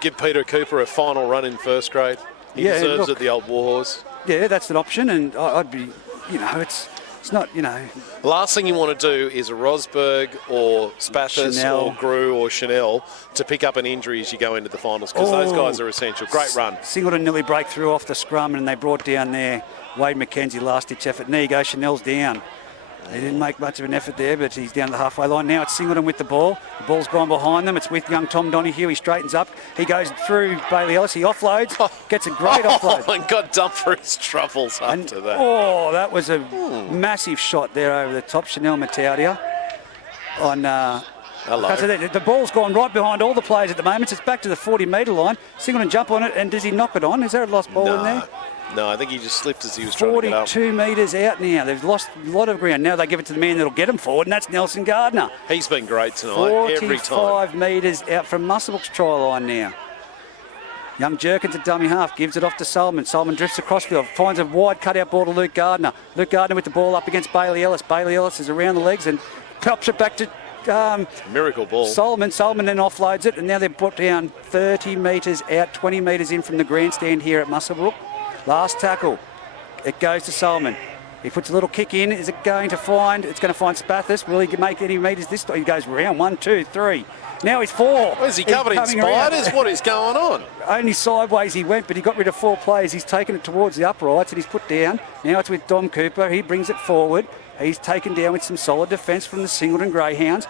Give Peter Cooper a final run in 1st grade. He deserves it, the old warhorse. Yeah, that's an option, and I'd be, it's not, The last thing you want to do is a Rosberg or Spathis Chanel. or Grew or Chanel to pick up an injury as you go into the finals, because those guys are essential. Great run. Singleton nearly break through off the scrum, and they brought down there Wade McKenzie, last-ditch effort. And there you go, Chanel's down. He didn't make much of an effort there, but he's down the halfway line. Now it's Singleton with the ball. The ball's gone behind them. It's with young Tom Donoghue. He straightens up. He goes through Bailey Ellis. He offloads. Gets a great offload. And got dumped for his truffles after that. Oh, that was a massive shot there over the top. Chanel Mataudia on... Hello. The ball's gone right behind all the players at the moment. It's back to the 40-metre line. Singleton jump on it, and does he knock it on? Is there a lost ball in there? No, I think he just slipped as he was trying to get up. 42 metres out now. They've lost a lot of ground. Now they give it to the man that'll get them forward, and that's Nelson Gardner. He's been great tonight, every time. 45 metres out from Muswellbrook's try line now. Young Jerkins at dummy half, gives it off to Solomon. Solomon drifts across field, finds a wide cutout ball to Luke Gardner. Luke Gardner with the ball up against Bailey Ellis. Bailey Ellis is around the legs and pops it back to miracle ball. Solomon then offloads it, and now they've put down 30 metres out, 20 metres in from the grandstand here at Muswellbrook. Last tackle. It goes to Solomon. He puts a little kick in. Is it going to find? It's going to find Spathis. Will he make any metres this time? He goes round 1, 2, 3. Now he's 4. Is he covered in spiders? What is going on? Only sideways he went, but he got rid of 4 players. He's taken it towards the uprights and he's put down. Now it's with Dom Cooper. He brings it forward. He's taken down with some solid defence from the Singleton Greyhounds.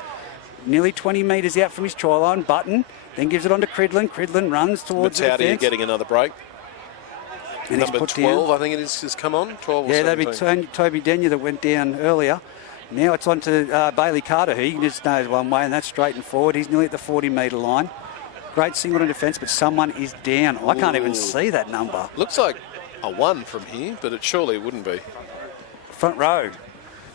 Nearly 20 metres out from his try line. Button then gives it on to Cridlin. Cridlin runs towards the defence. Mataudia getting another break. And number 12, I think it is, has come on. 12 or 17. That'd be Toby Denyer that went down earlier. Now it's on to Bailey Carter, who just knows one way, and that's straight and forward. He's nearly at the 40-metre line. Great Singleton defence, but someone is down. I can't even see that number. Looks like a 1 from here, but it surely wouldn't be. Front row.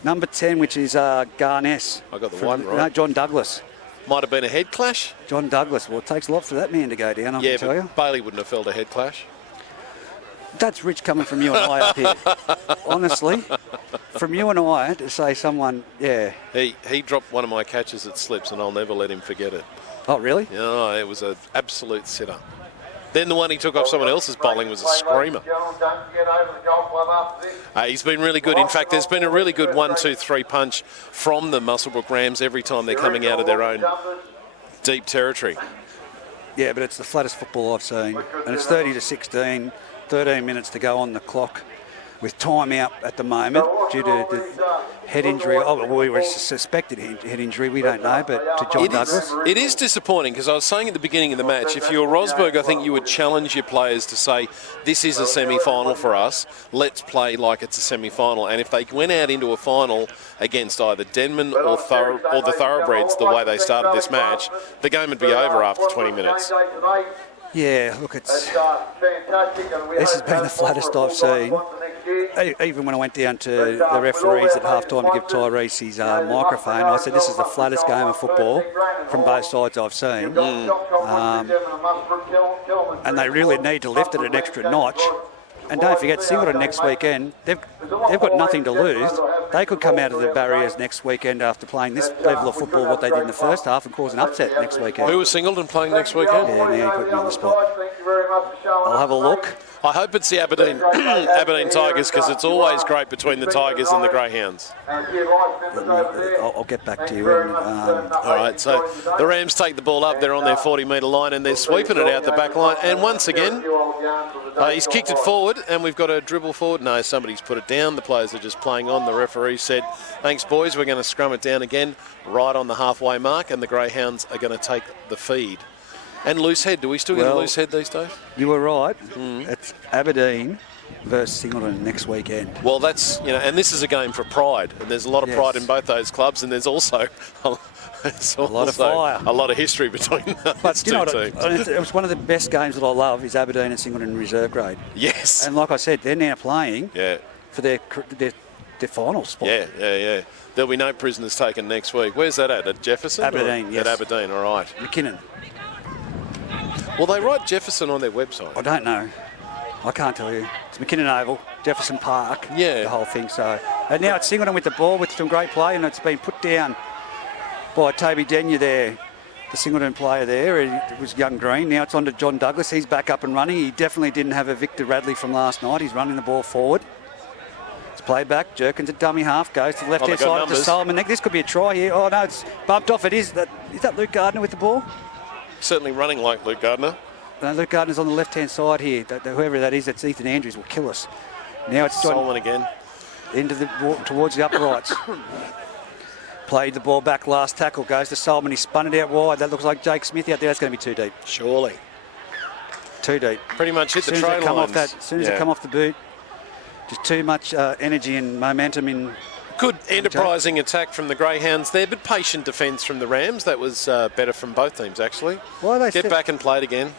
Number 10, which is Garness. I got the 1 right. No, John Douglas. Might have been a head clash. John Douglas. Well, it takes a lot for that man to go down, I can tell you. Bailey wouldn't have felt a head clash. That's rich coming from you and I up here. Honestly, from you and I to say someone, He dropped one of my catches at slips, and I'll never let him forget it. Oh, really? No, it was an absolute sitter. Then the one he took off someone else's bowling was a screamer. He's been really good. In fact, there's been a really good 1-2-3 punch from the Muswellbrook Rams every time they're coming out of their own deep territory. Yeah, but it's the flattest football I've seen. And it's 30-16, 13 minutes to go on the clock with time out at the moment due to the head injury. Oh, well, we were suspected head injury. We don't know, but to John Douglas. It is disappointing because I was saying at the beginning of the match, if you're Rosberg, I think you would challenge your players to say, this is a semi-final for us. Let's play like it's a semi-final. And if they went out into a final against either Denman or the Thoroughbreds, the way they started this match, the game would be over after 20 minutes. Yeah, look, this has been the flattest I've seen. Even when I went down to the referees at half-time to give Tyrese his microphone, I said this is the flattest game of football from both sides I've seen. And they really need to lift it an extra notch And don't forget, Singleton next weekend, they've got nothing to lose. They could come out of the barriers next weekend after playing this level of football, what they did in the first half, and cause an upset next weekend. Who was Singleton playing next weekend? Yeah, now you put me on the spot. I'll have a look. I hope it's the Aberdeen Tigers, because it's always great between the Tigers and the Greyhounds. I'll get back to you. All right, so the Rams take the ball up. They're on their 40-metre line, and they're sweeping it out the back line. And once again, he's kicked it forward, and we've got a dribble forward. No, somebody's put it down. The players are just playing on. The referee said, thanks, boys. We're going to scrum it down again right on the halfway mark, and the Greyhounds are going to take the feed. And loose head. Do we still get a loose head these days? You were right. It's Aberdeen versus Singleton next weekend. Well, that's, and this is a game for pride. And there's a lot of pride in both those clubs. And there's also a lot of fire. A lot of history between those two teams. It was one of the best games that I love is Aberdeen and Singleton reserve grade. Yes. And like I said, they're now playing for their final spot. Yeah. There'll be no prisoners taken next week. Where's that at Jefferson? Aberdeen, yes. At Aberdeen, all right. McKinnon. Well, they write Jefferson on their website. I don't know. I can't tell you. It's McKinnon Oval, Jefferson Park, the whole thing. So, and now it's Singleton with the ball with some great play, and it's been put down by Toby Denyer there, the Singleton player there. It was young Green. Now it's on to John Douglas. He's back up and running. He definitely didn't have a Victor Radley from last night. He's running the ball forward. It's played back. Jerkins at dummy half. Goes to the left-hand side to Solomon. This could be a try here. Oh, no, it's bumped off. Is that Luke Gardner with the ball? Certainly running like Luke Gardner. No, Luke Gardner's on the left-hand side here. Whoever that is, that's Ethan Andrews, will kill us. Now it's John Solomon again. Towards the uprights. Played the ball back, last tackle, goes to Solomon. He spun it out wide. That looks like Jake Smith out there. That's going to be too deep. Surely. Too deep. Pretty much hit the tray lines. As soon as it come off the boot, just too much energy and momentum in. Good enterprising attack from the Greyhounds there, but patient defence from the Rams. That was better from both teams, actually. Get back and play it again.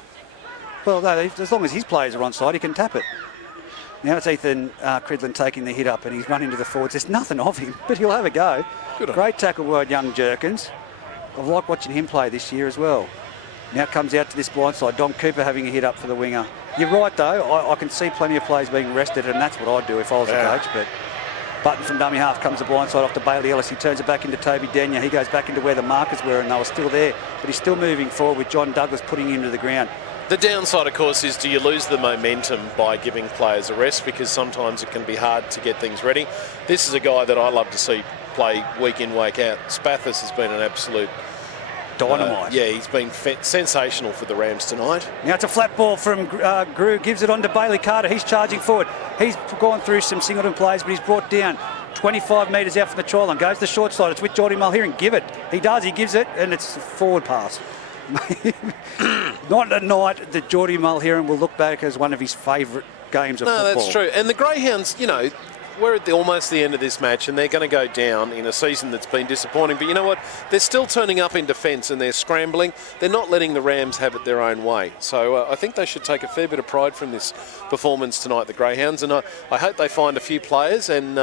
Well, no, as long as his players are onside, he can tap it. Now it's Ethan Cridlin taking the hit up, and he's running to the forwards. There's nothing of him, but he'll have a go. Great tackle wide, young Jerkins. I've liked watching him play this year as well. Now comes out to this blind side. Dom Cooper having a hit up for the winger. You're right, though. I can see plenty of players being rested, and that's what I'd do if I was a coach, but... Button from dummy half comes the blind side off to Bailey Ellis. He turns it back into Toby Denyer. He goes back into where the markers were, and they were still there. But he's still moving forward with John Douglas putting him to the ground. The downside, of course, is do you lose the momentum by giving players a rest, because sometimes it can be hard to get things ready. This is a guy that I love to see play week in, week out. Spathis has been an absolute... dynamite. He's been sensational for the Rams tonight. Now it's a flat ball from Grew, gives it on to Bailey Carter. He's charging forward. He's gone through some Singleton plays, but he's brought down 25 metres out from the try line. Goes to the short side. It's with Geordie Mulheron. Give it. He does. He gives it, and it's a forward pass. Not a night that Geordie Mulheron will look back as one of his favourite games of football. No, that's true. And the Greyhounds, we're at almost the end of this match, and they're going to go down in a season that's been disappointing. But you know what? They're still turning up in defence, and they're scrambling. They're not letting the Rams have it their own way. So I think they should take a fair bit of pride from this performance tonight, the Greyhounds. And I hope they find a few players and,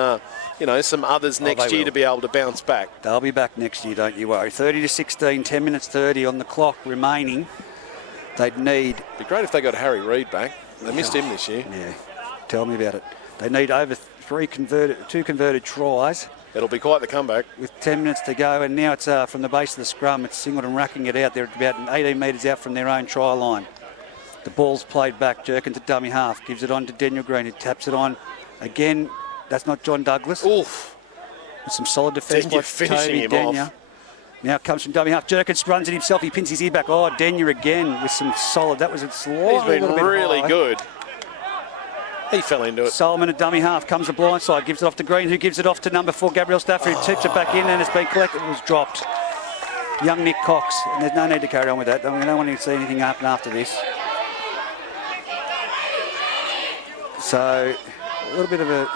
some others next year to be able to bounce back. They'll be back next year, don't you worry. 30-16, 10 minutes 30 on the clock remaining. They'd need... It'd be great if they got Harry Reid back. They missed him this year. Yeah, tell me about it. They need over two converted tries. It'll be quite the comeback. With 10 minutes to go, and now it's from the base of the scrum. It's Singleton racking it out. They're about 18 metres out from their own try line. The ball's played back. Jerkins at dummy half. Gives it on to Daniel Green. He taps it on. Again, that's not John Douglas. Oof. With some solid defence by finishing him Denyer. off. Now comes from dummy half. Jerkins runs it himself. He pins his ear back. Oh, Denyer again with some solid. That was a slightly He's been really good. He fell into it. Solomon at dummy half, comes the blind side, gives it off to Green, who gives it off to number 4, Gabriel Stafford, who tips it back in, and it's been collected. It was dropped. Young Nick Cox, and there's no need to carry on with that. I mean, I don't want to see anything happen after this. So, a little bit of a...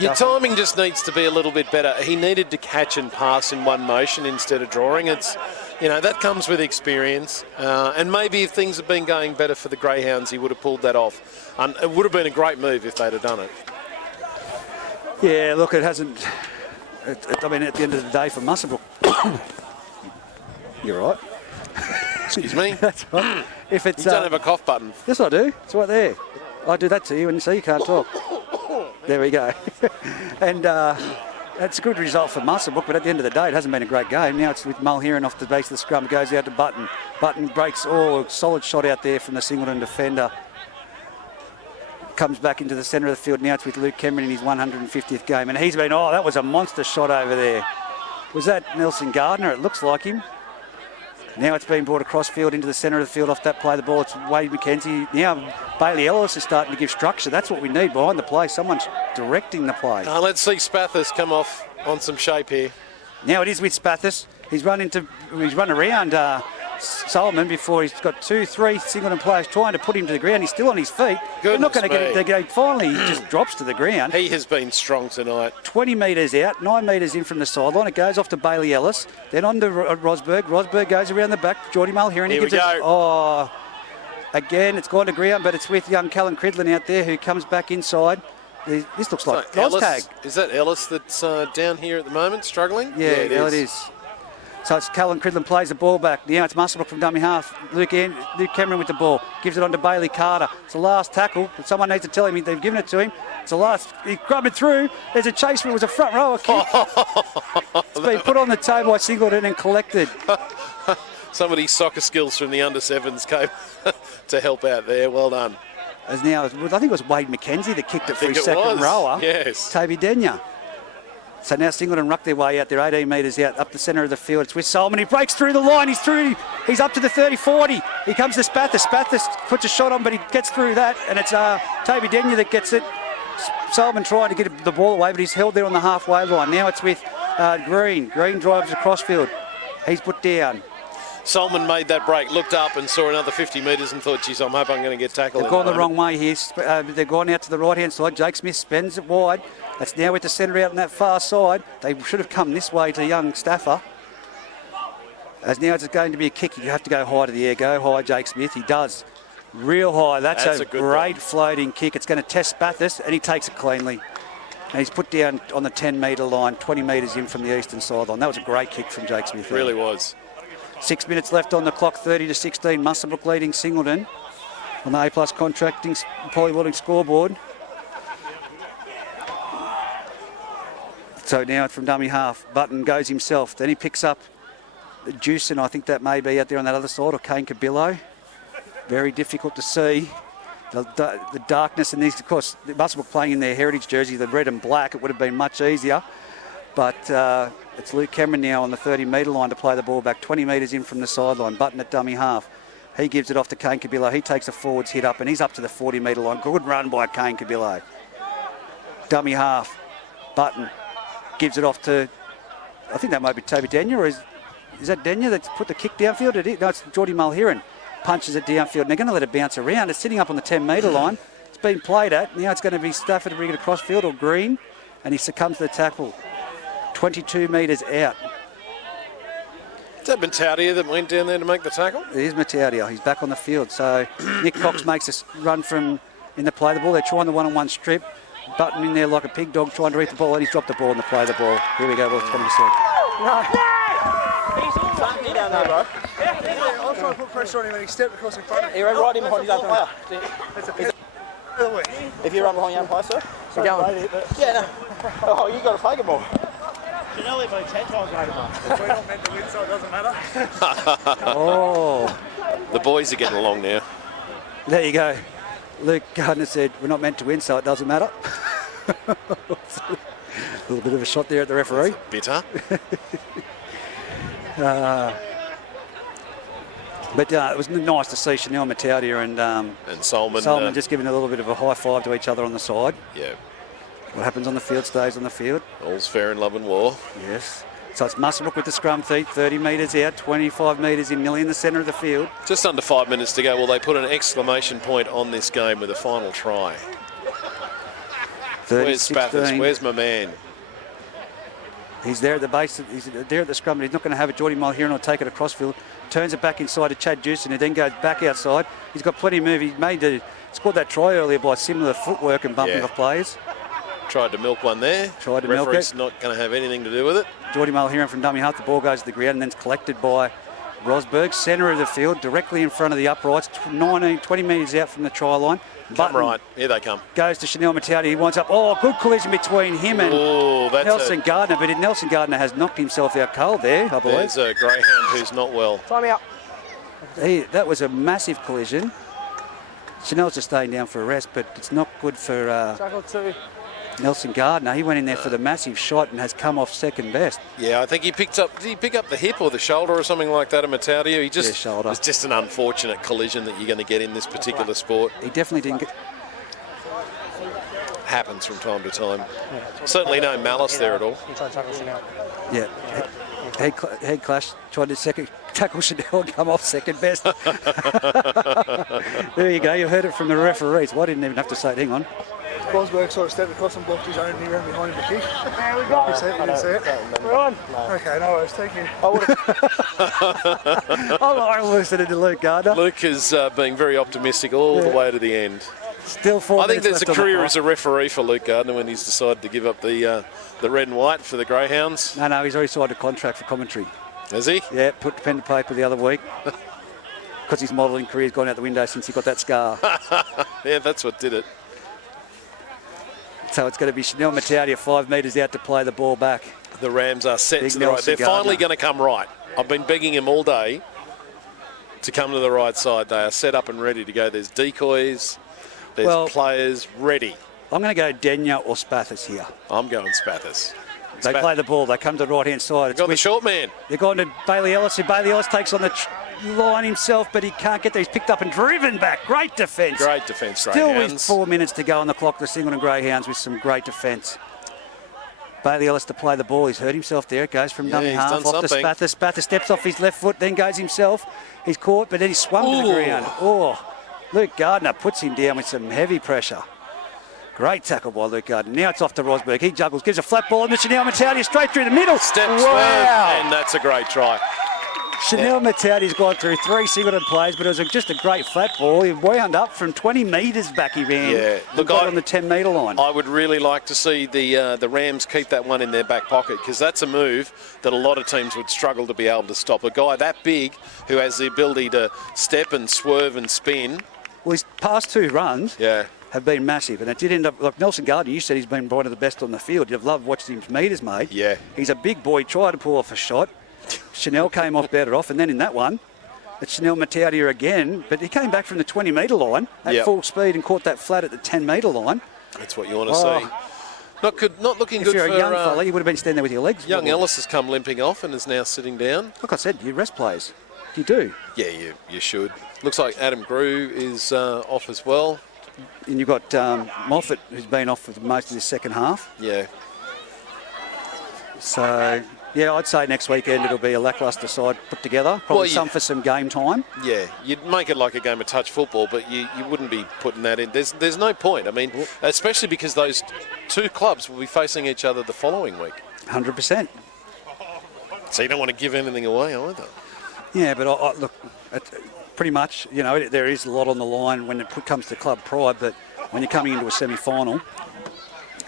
Your timing just needs to be a little bit better. He needed to catch and pass in one motion instead of drawing. It's, that comes with experience. And maybe if things had been going better for the Greyhounds, he would have pulled that off. It would have been a great move if they'd have done it. Yeah, look, it hasn't... I mean, at the end of the day, for Muswellbrook... You're right. Excuse me? That's right. If it's, you don't have a cough button. Yes, I do. It's right there. I do that to you, and so you can't talk. There we go. And that's a good result for Muswellbrook, but at the end of the day, it hasn't been a great game. Now it's with Mulheron off the base of the scrum. It goes out to Button. Button breaks. Solid shot out there from the Singleton defender. Comes back into the centre of the field. Now it's with Luke Cameron in his 150th game. And he's been, that was a monster shot over there. Was that Nelson Gardner? It looks like him. Now it's been brought across field into the centre of the field off that play. The ball, it's Wade McKenzie. Now Bailey Ellis is starting to give structure. That's what we need behind the play. Someone's directing the play. Let's see Spathis come off on some shape here. Now it is with Spathis. He's run around Solomon before. He's got 2-3 Singleton players trying to put him to the ground. He's still on his feet. They're not going to get it to go. Finally, he just drops to the ground. He has been strong tonight. 20 metres out, 9 metres in from the sideline. It goes off to Bailey Ellis. Then on to Rosberg. Rosberg goes around the back. Geordie Mulheron. Here we go. Again, it's gone to ground, but it's with young Callan Cridlin out there who comes back inside. This looks like Oztag. Is that Ellis that's down here at the moment, struggling? Yeah, it is. So it's Callan Cridlin plays the ball back. Now it's Muswellbrook from dummy half. Luke Cameron with the ball. Gives it on to Bailey Carter. It's the last tackle. Someone needs to tell him they've given it to him. It's the last. He grabbed it through. There's a chase. It was a front rower kick. It's been put on the table by Singleton and collected. Somebody's soccer skills from the under-7s came to help out there. Well done. As now, I think it was Wade McKenzie that kicked it for his second rower. Yes. Toby Denya. So now Singleton ruck their way out there, 18 metres out, up the centre of the field. It's with Solomon. He breaks through the line. He's through. He's up to the 30-40. He comes to Spathis. Spathis puts a shot on, but he gets through that. And it's Toby Denya that gets it. Solomon trying to get the ball away, but he's held there on the halfway line. Now it's with Green. Green drives across field. He's put down. Solomon made that break, looked up and saw another 50 metres and thought, geez, I'm hoping I'm going to get tackled. They've gone the wrong way here. They've gone out to the right-hand side. Jake Smith spends it wide. That's now with the centre out on that far side. They should have come this way to young Staffer. As now it's going to be a kick. You have to go high to the air. Go high, Jake Smith. He does. Real high. That's a great floating kick. It's going to test Spathis, and he takes it cleanly. And he's put down on the 10-metre line, 20 metres in from the eastern sideline. That was a great kick from Jake Smith. It really was. 6 minutes left on the clock, 30-16. Muswellbrook leading Singleton on the A+ Contracting Polywadding scoreboard. So now it's from dummy half. Button goes himself. Then he picks up Jewson, I think that may be out there on that other side, or Kane Cabillo. Very difficult to see. The darkness in these, of course, Muswellbrook playing in their heritage jersey, the red and black, it would have been much easier. But it's Luke Cameron now on the 30-metre line to play the ball back, 20 metres in from the sideline. Button at dummy half. He gives it off to Kane Cabillo. He takes a forwards hit up and he's up to the 40-metre line. Good run by Kane Cabillo. Dummy half. Button gives it off to, I think that might be Toby Denya, or is that Denya that's put the kick downfield? No, it's Geordie Mulheron. Punches it downfield and they're going to let it bounce around. It's sitting up on the 10-metre line. It's been played at. Now it's going to be Stafford to bring it across field, or Green, and he succumbs to the tackle. 22 metres out. Is that Mataudia that went down there to make the tackle? It is Mataudia. He's back on the field. So Nick Cox makes us run from in the play the ball. They're trying the one-on-one strip. Button in there like a pig dog trying to reach the ball, and he's dropped the ball in the play the ball. Here we go, well, 20%. No. He's down there, bro. I was trying to put pressure on him and he stepped across in front of him. He ran right in behind his own player. If you run behind your own player, sir. We're going. Yeah, no. Oh, you got to fake it more. You know they've been 10 times over. If we're not meant to win, so it doesn't matter. Oh. The boys are getting along now. There you go. Luke Gardner said, we're not meant to win, so it doesn't matter. A little bit of a shot there at the referee. Bitter. But it was nice to see Chanel Mataudia and Solomon just giving a little bit of a high five to each other on the side. Yeah. What happens on the field stays on the field. All's fair in love and war. Yes. So it's Muswellbrook with the scrum feet, 30 metres out, 25 metres in, nearly in the centre of the field. Just under 5 minutes to go. Well, they put an exclamation point on this game with a final try. Where's Spathis? Where's my man? He's there at the base. He's there at the scrum, but he's not going to have it. Geordie Mulheron will take it across field, turns it back inside to Chad Jewson, who then goes back outside. He's got plenty of move. He scored that try earlier by similar footwork and bumping off players. Tried to milk one there. Referee's not going to have anything to do with it. Geordie Mulheron from dummy half. The ball goes to the ground and then it's collected by Rosberg, centre of the field, directly in front of the uprights, 20 metres out from the try line. Come right. Here they come. Goes to Chanel Mattiati. He winds up. Oh, good collision between him and Nelson Gardner. But Nelson Gardner has knocked himself out cold there, I believe. There's a greyhound who's not well. Time out. That was a massive collision. Chanel's just staying down for a rest, but it's not good for Tackle 2. Nelson Gardner. He went in there for the massive shot and has come off second best. Yeah, I think he picked up. Did he pick up the hip or the shoulder or something like that of Mattaudio? He just shoulder. It's just an unfortunate collision that you're going to get in this particular sport. He definitely didn't get. Happens from time to time. Certainly no malice there at all. You try to tackle Chanel. Yeah. Head clash. Tried to tackle Chanel and come off second best. There you go. You heard it from the referees. Well, I didn't even have to say it. Hang on. Rosberg sort of stepped across and blocked his own knee ran behind him to kick. There we go. You didn't see it? We're on. No. Okay, no worries. Thank you. I'm listening to Luke Gardner. Luke is being very optimistic all the way to the end. Still 4 I think minutes there's a left on the career clock. as a referee for Luke Gardner when he's decided to give up the red and white for the Greyhounds. No, he's already signed a contract for commentary. Has he? Yeah, put pen to paper the other week. Because his modelling career's gone out the window since he got that scar. Yeah, that's what did it. So it's going to be Chanel Mattaudio 5 metres out to play the ball back. The Rams are set Big to the right. Nelson They're finally Gardner. going to come right. I've been begging him all day to come to the right side. They are set up and ready to go. There's decoys. There's players ready. I'm going to go Denya or Spathis here. I'm going Spathis. They play the ball. They come to the right-hand side. Got the short man. They're going to Bailey Ellis, who Bailey Ellis takes on the line himself, but he can't get there. He's picked up and driven back. Great defence. Great defence, Still Greyhounds. with 4 minutes to go on the clock, the Singleton Greyhounds with some great defence. Bailey Ellis to play the ball. He's hurt himself there. It goes from dummy he's half done off to something. Spathis. Spathis steps off his left foot, then goes himself. He's caught, but then he's swung to the ground. Oh, Luke Gardner puts him down with some heavy pressure. Great tackle by Luke Gardner. Now it's off to Rosberg. He juggles, gives a flat ball, and the Chanel Mattaudio straight through the middle. Step wow. swerve, and that's a great try. Chanel Mattaudio's gone through 3 Singleton plays, but it was just a great flat ball. He wound up from 20 metres back he ran. Yeah. Look, got on the 10-metre line. I would really like to see the Rams keep that one in their back pocket, because that's a move that a lot of teams would struggle to be able to stop. A guy that big who has the ability to step and swerve and spin. Well, his past 2 runs Yeah. have been massive, and it did end up, like Nelson Gardner, you said he's been one of the best on the field. You've loved watching his metres, mate. Yeah. He's a big boy, tried to pull off a shot. Chanel came off better off, and then in that one, it's Chanel Mattaudio again, but he came back from the 20-metre line at full speed and caught that flat at the 10-metre line. That's what you want to see. Not looking If good you're for a young fella, you would have been standing there with your legs. young wobbled. Ellis has come limping off and is now sitting down. Like I said, you rest players. You do. Yeah, you should. Looks like Adam Grew is off as well. And you've got Moffat, who's been off for most of the second half. Yeah. So, yeah, I'd say next weekend it'll be a lacklustre side put together. Probably some for some game time. Yeah, you'd make it like a game of touch football, but you wouldn't be putting that in. There's no point. I mean, especially because those 2 clubs will be facing each other the following week. 100%. So you don't want to give anything away either. Yeah, but look, pretty much, you know, there is a lot on the line when it comes to club pride, but when you're coming into a semi-final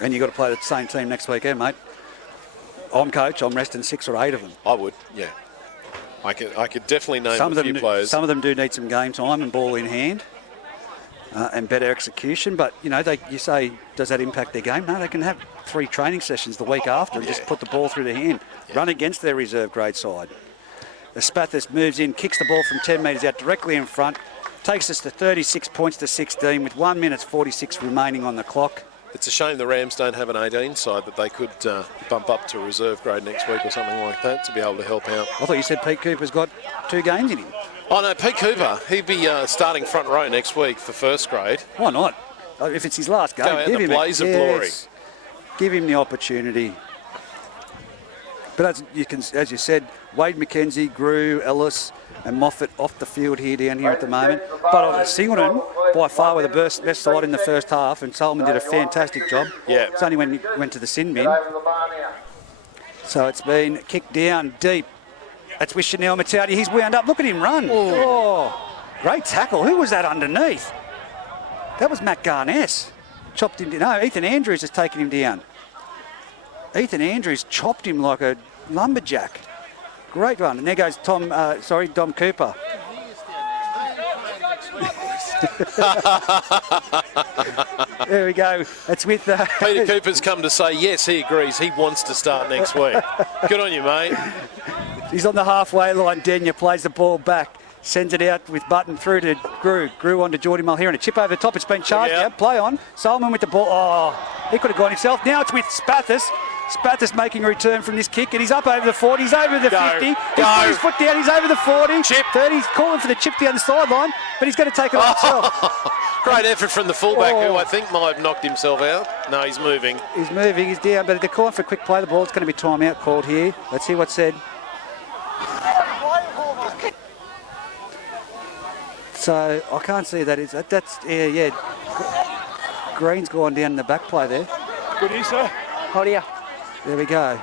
and you've got to play the same team next weekend, mate, I'm coach, I'm resting 6 or 8 of them. I would, yeah. I could definitely name Some a few players. Some of them do need some game time and ball in hand and better execution, but, you know, you say, does that impact their game? No, they can have 3 training sessions the week after and just put the ball through their hand, run against their reserve grade side. The Spathis moves in, kicks the ball from 10 metres out directly in front, takes us to 36 points to 16 with 1 minute 46 remaining on the clock. It's a shame the Rams don't have an 18 side that they could bump up to reserve grade next week or something like that to be able to help out. I thought you said Pete Cooper's got 2 games in him. Oh no, Pete Cooper, he'd be starting front row next week for first grade. Why not? If it's his last game, Go out in give the him blaze of glory. Give him the opportunity. But as you said, Wade McKenzie, Grew, Ellis and Moffat off the field down here at the moment. But Singleton, by far, were the best side in the first half, and Solomon did a fantastic job. Yeah. It's only when he went to the sin bin. So it's been kicked down deep. That's with Chanel Mattaudio. He's wound up. Look at him run. Oh, great tackle. Who was that underneath? That was Matt Garness. Chopped him down. No, Ethan Andrews has taken him down. Ethan Andrews chopped him like a lumberjack. Great run. And there goes Dom Cooper. There we go. It's with... Peter Cooper's come to say, yes, he agrees. He wants to start next week. Good on you, mate. He's on the halfway line. Denya plays the ball back. Sends it out with Button through to Grew. Grew on to Geordie Mulher. And a chip over the top. It's been charged out. Play on. Solomon with the ball. Oh, he could have gone himself. Now it's with Spathis. Spathis making a return from this kick. And he's up over the 40. He's over the 50. He's put his foot down. He's over the 40. Chip. 30. He's calling for the chip down the sideline. But he's going to take it on himself. Great effort from the fullback, who I think might have knocked himself out. No, he's moving. He's moving. He's down. But they're calling for a quick play. The ball's going to be timeout called here. Let's see what's said. So I can't see that. That's Green's gone down in the back play there. Good ear, sir. Hold here. There we go.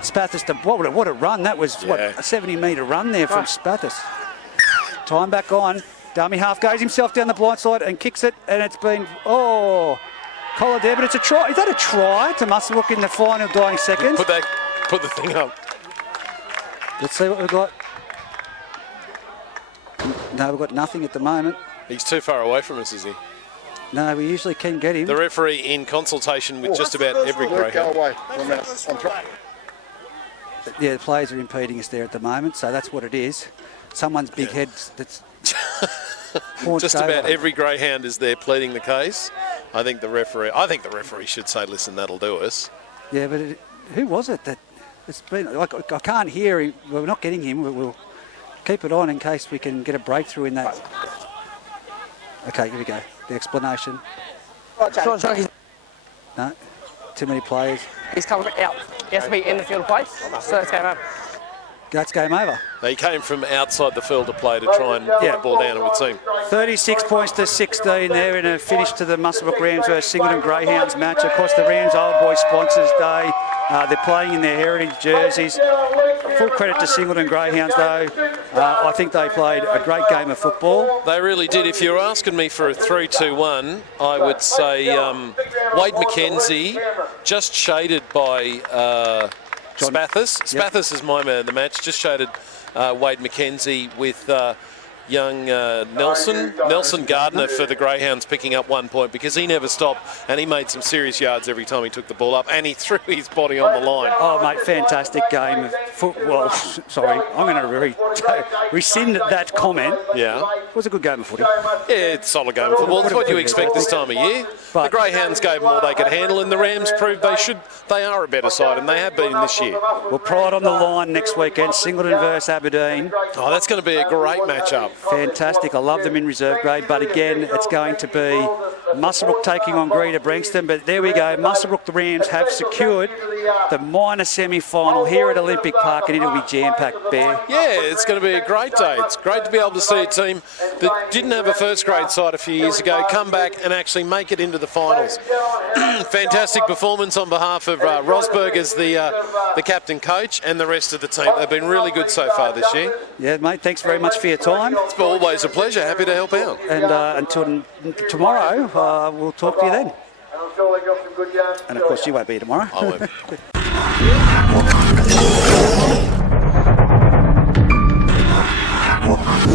Spathis, what a run. That was, a 70-metre run there from Spathis. Time back on. Dummy half goes himself down the blind side and kicks it. And it's been, collar there. But it's a try. Is that a try to Muswellbrook in the final dying seconds? Put the thing up. Let's see what we've got. No, we've got nothing at the moment. He's too far away from us, is he? No, we usually can get him. The referee in consultation with just about every greyhound. Go away. Yeah, the players are impeding us there at the moment, so that's what it is. Someone's big head that's just about every greyhound is there pleading the case. I think the referee should say, listen, that'll do us. Yeah, but who was it that it's been? Like, I can't hear him. We're not getting him. We'll keep it on in case we can get a breakthrough in that. Okay, here we go. The explanation. No, too many players. He's coming out. He has to be in the field of play. So it's game over. That's game over. He came from outside the field to play to try and get the ball down, it would seem. 36 points to 16 there in a finish to the Muswellbrook Rams versus Singleton Greyhounds match. Of course, the Rams Old Boy Sponsors Day. They're playing in their heritage jerseys. Full credit to Singleton Greyhounds, though. I think they played a great game of football. They really did. If you're asking me for a 3-2-1, I would say Wade McKenzie, just shaded by Spathis. Spathis is my man of the match. Just shaded Wade McKenzie with young Nelson Gardner for the Greyhounds picking up 1 point because he never stopped and he made some serious yards every time he took the ball up and he threw his body on the line. Oh, mate, fantastic game of football. Sorry, I'm going to rescind that comment. Yeah. It was a good game of footy. Yeah, it's a solid game of football. It's what you expect this time of year. The Greyhounds gave them all they could handle and the Rams proved they are a better side and they have been this year. Well, pride on the line next weekend, Singleton versus Aberdeen. Oh, that's going to be a great matchup. Fantastic. I love them in reserve grade, but again, it's going to be Muswellbrook taking on Greater Branxton. But there we go. Muswellbrook, the Rams, have secured the minor semi-final here at Olympic Park, and it'll be jam-packed, Bear. Yeah, it's going to be a great day. It's great to be able to see a team that didn't have a first-grade side a few years ago come back and actually make it into the finals. Fantastic performance on behalf of Rosberg as the captain coach and the rest of the team. They've been really good so far this year. Yeah, mate, thanks very much for your time. It's always a pleasure. Happy to help out. And until tomorrow, we'll talk to you then. And of course, you won't be here tomorrow. I won't.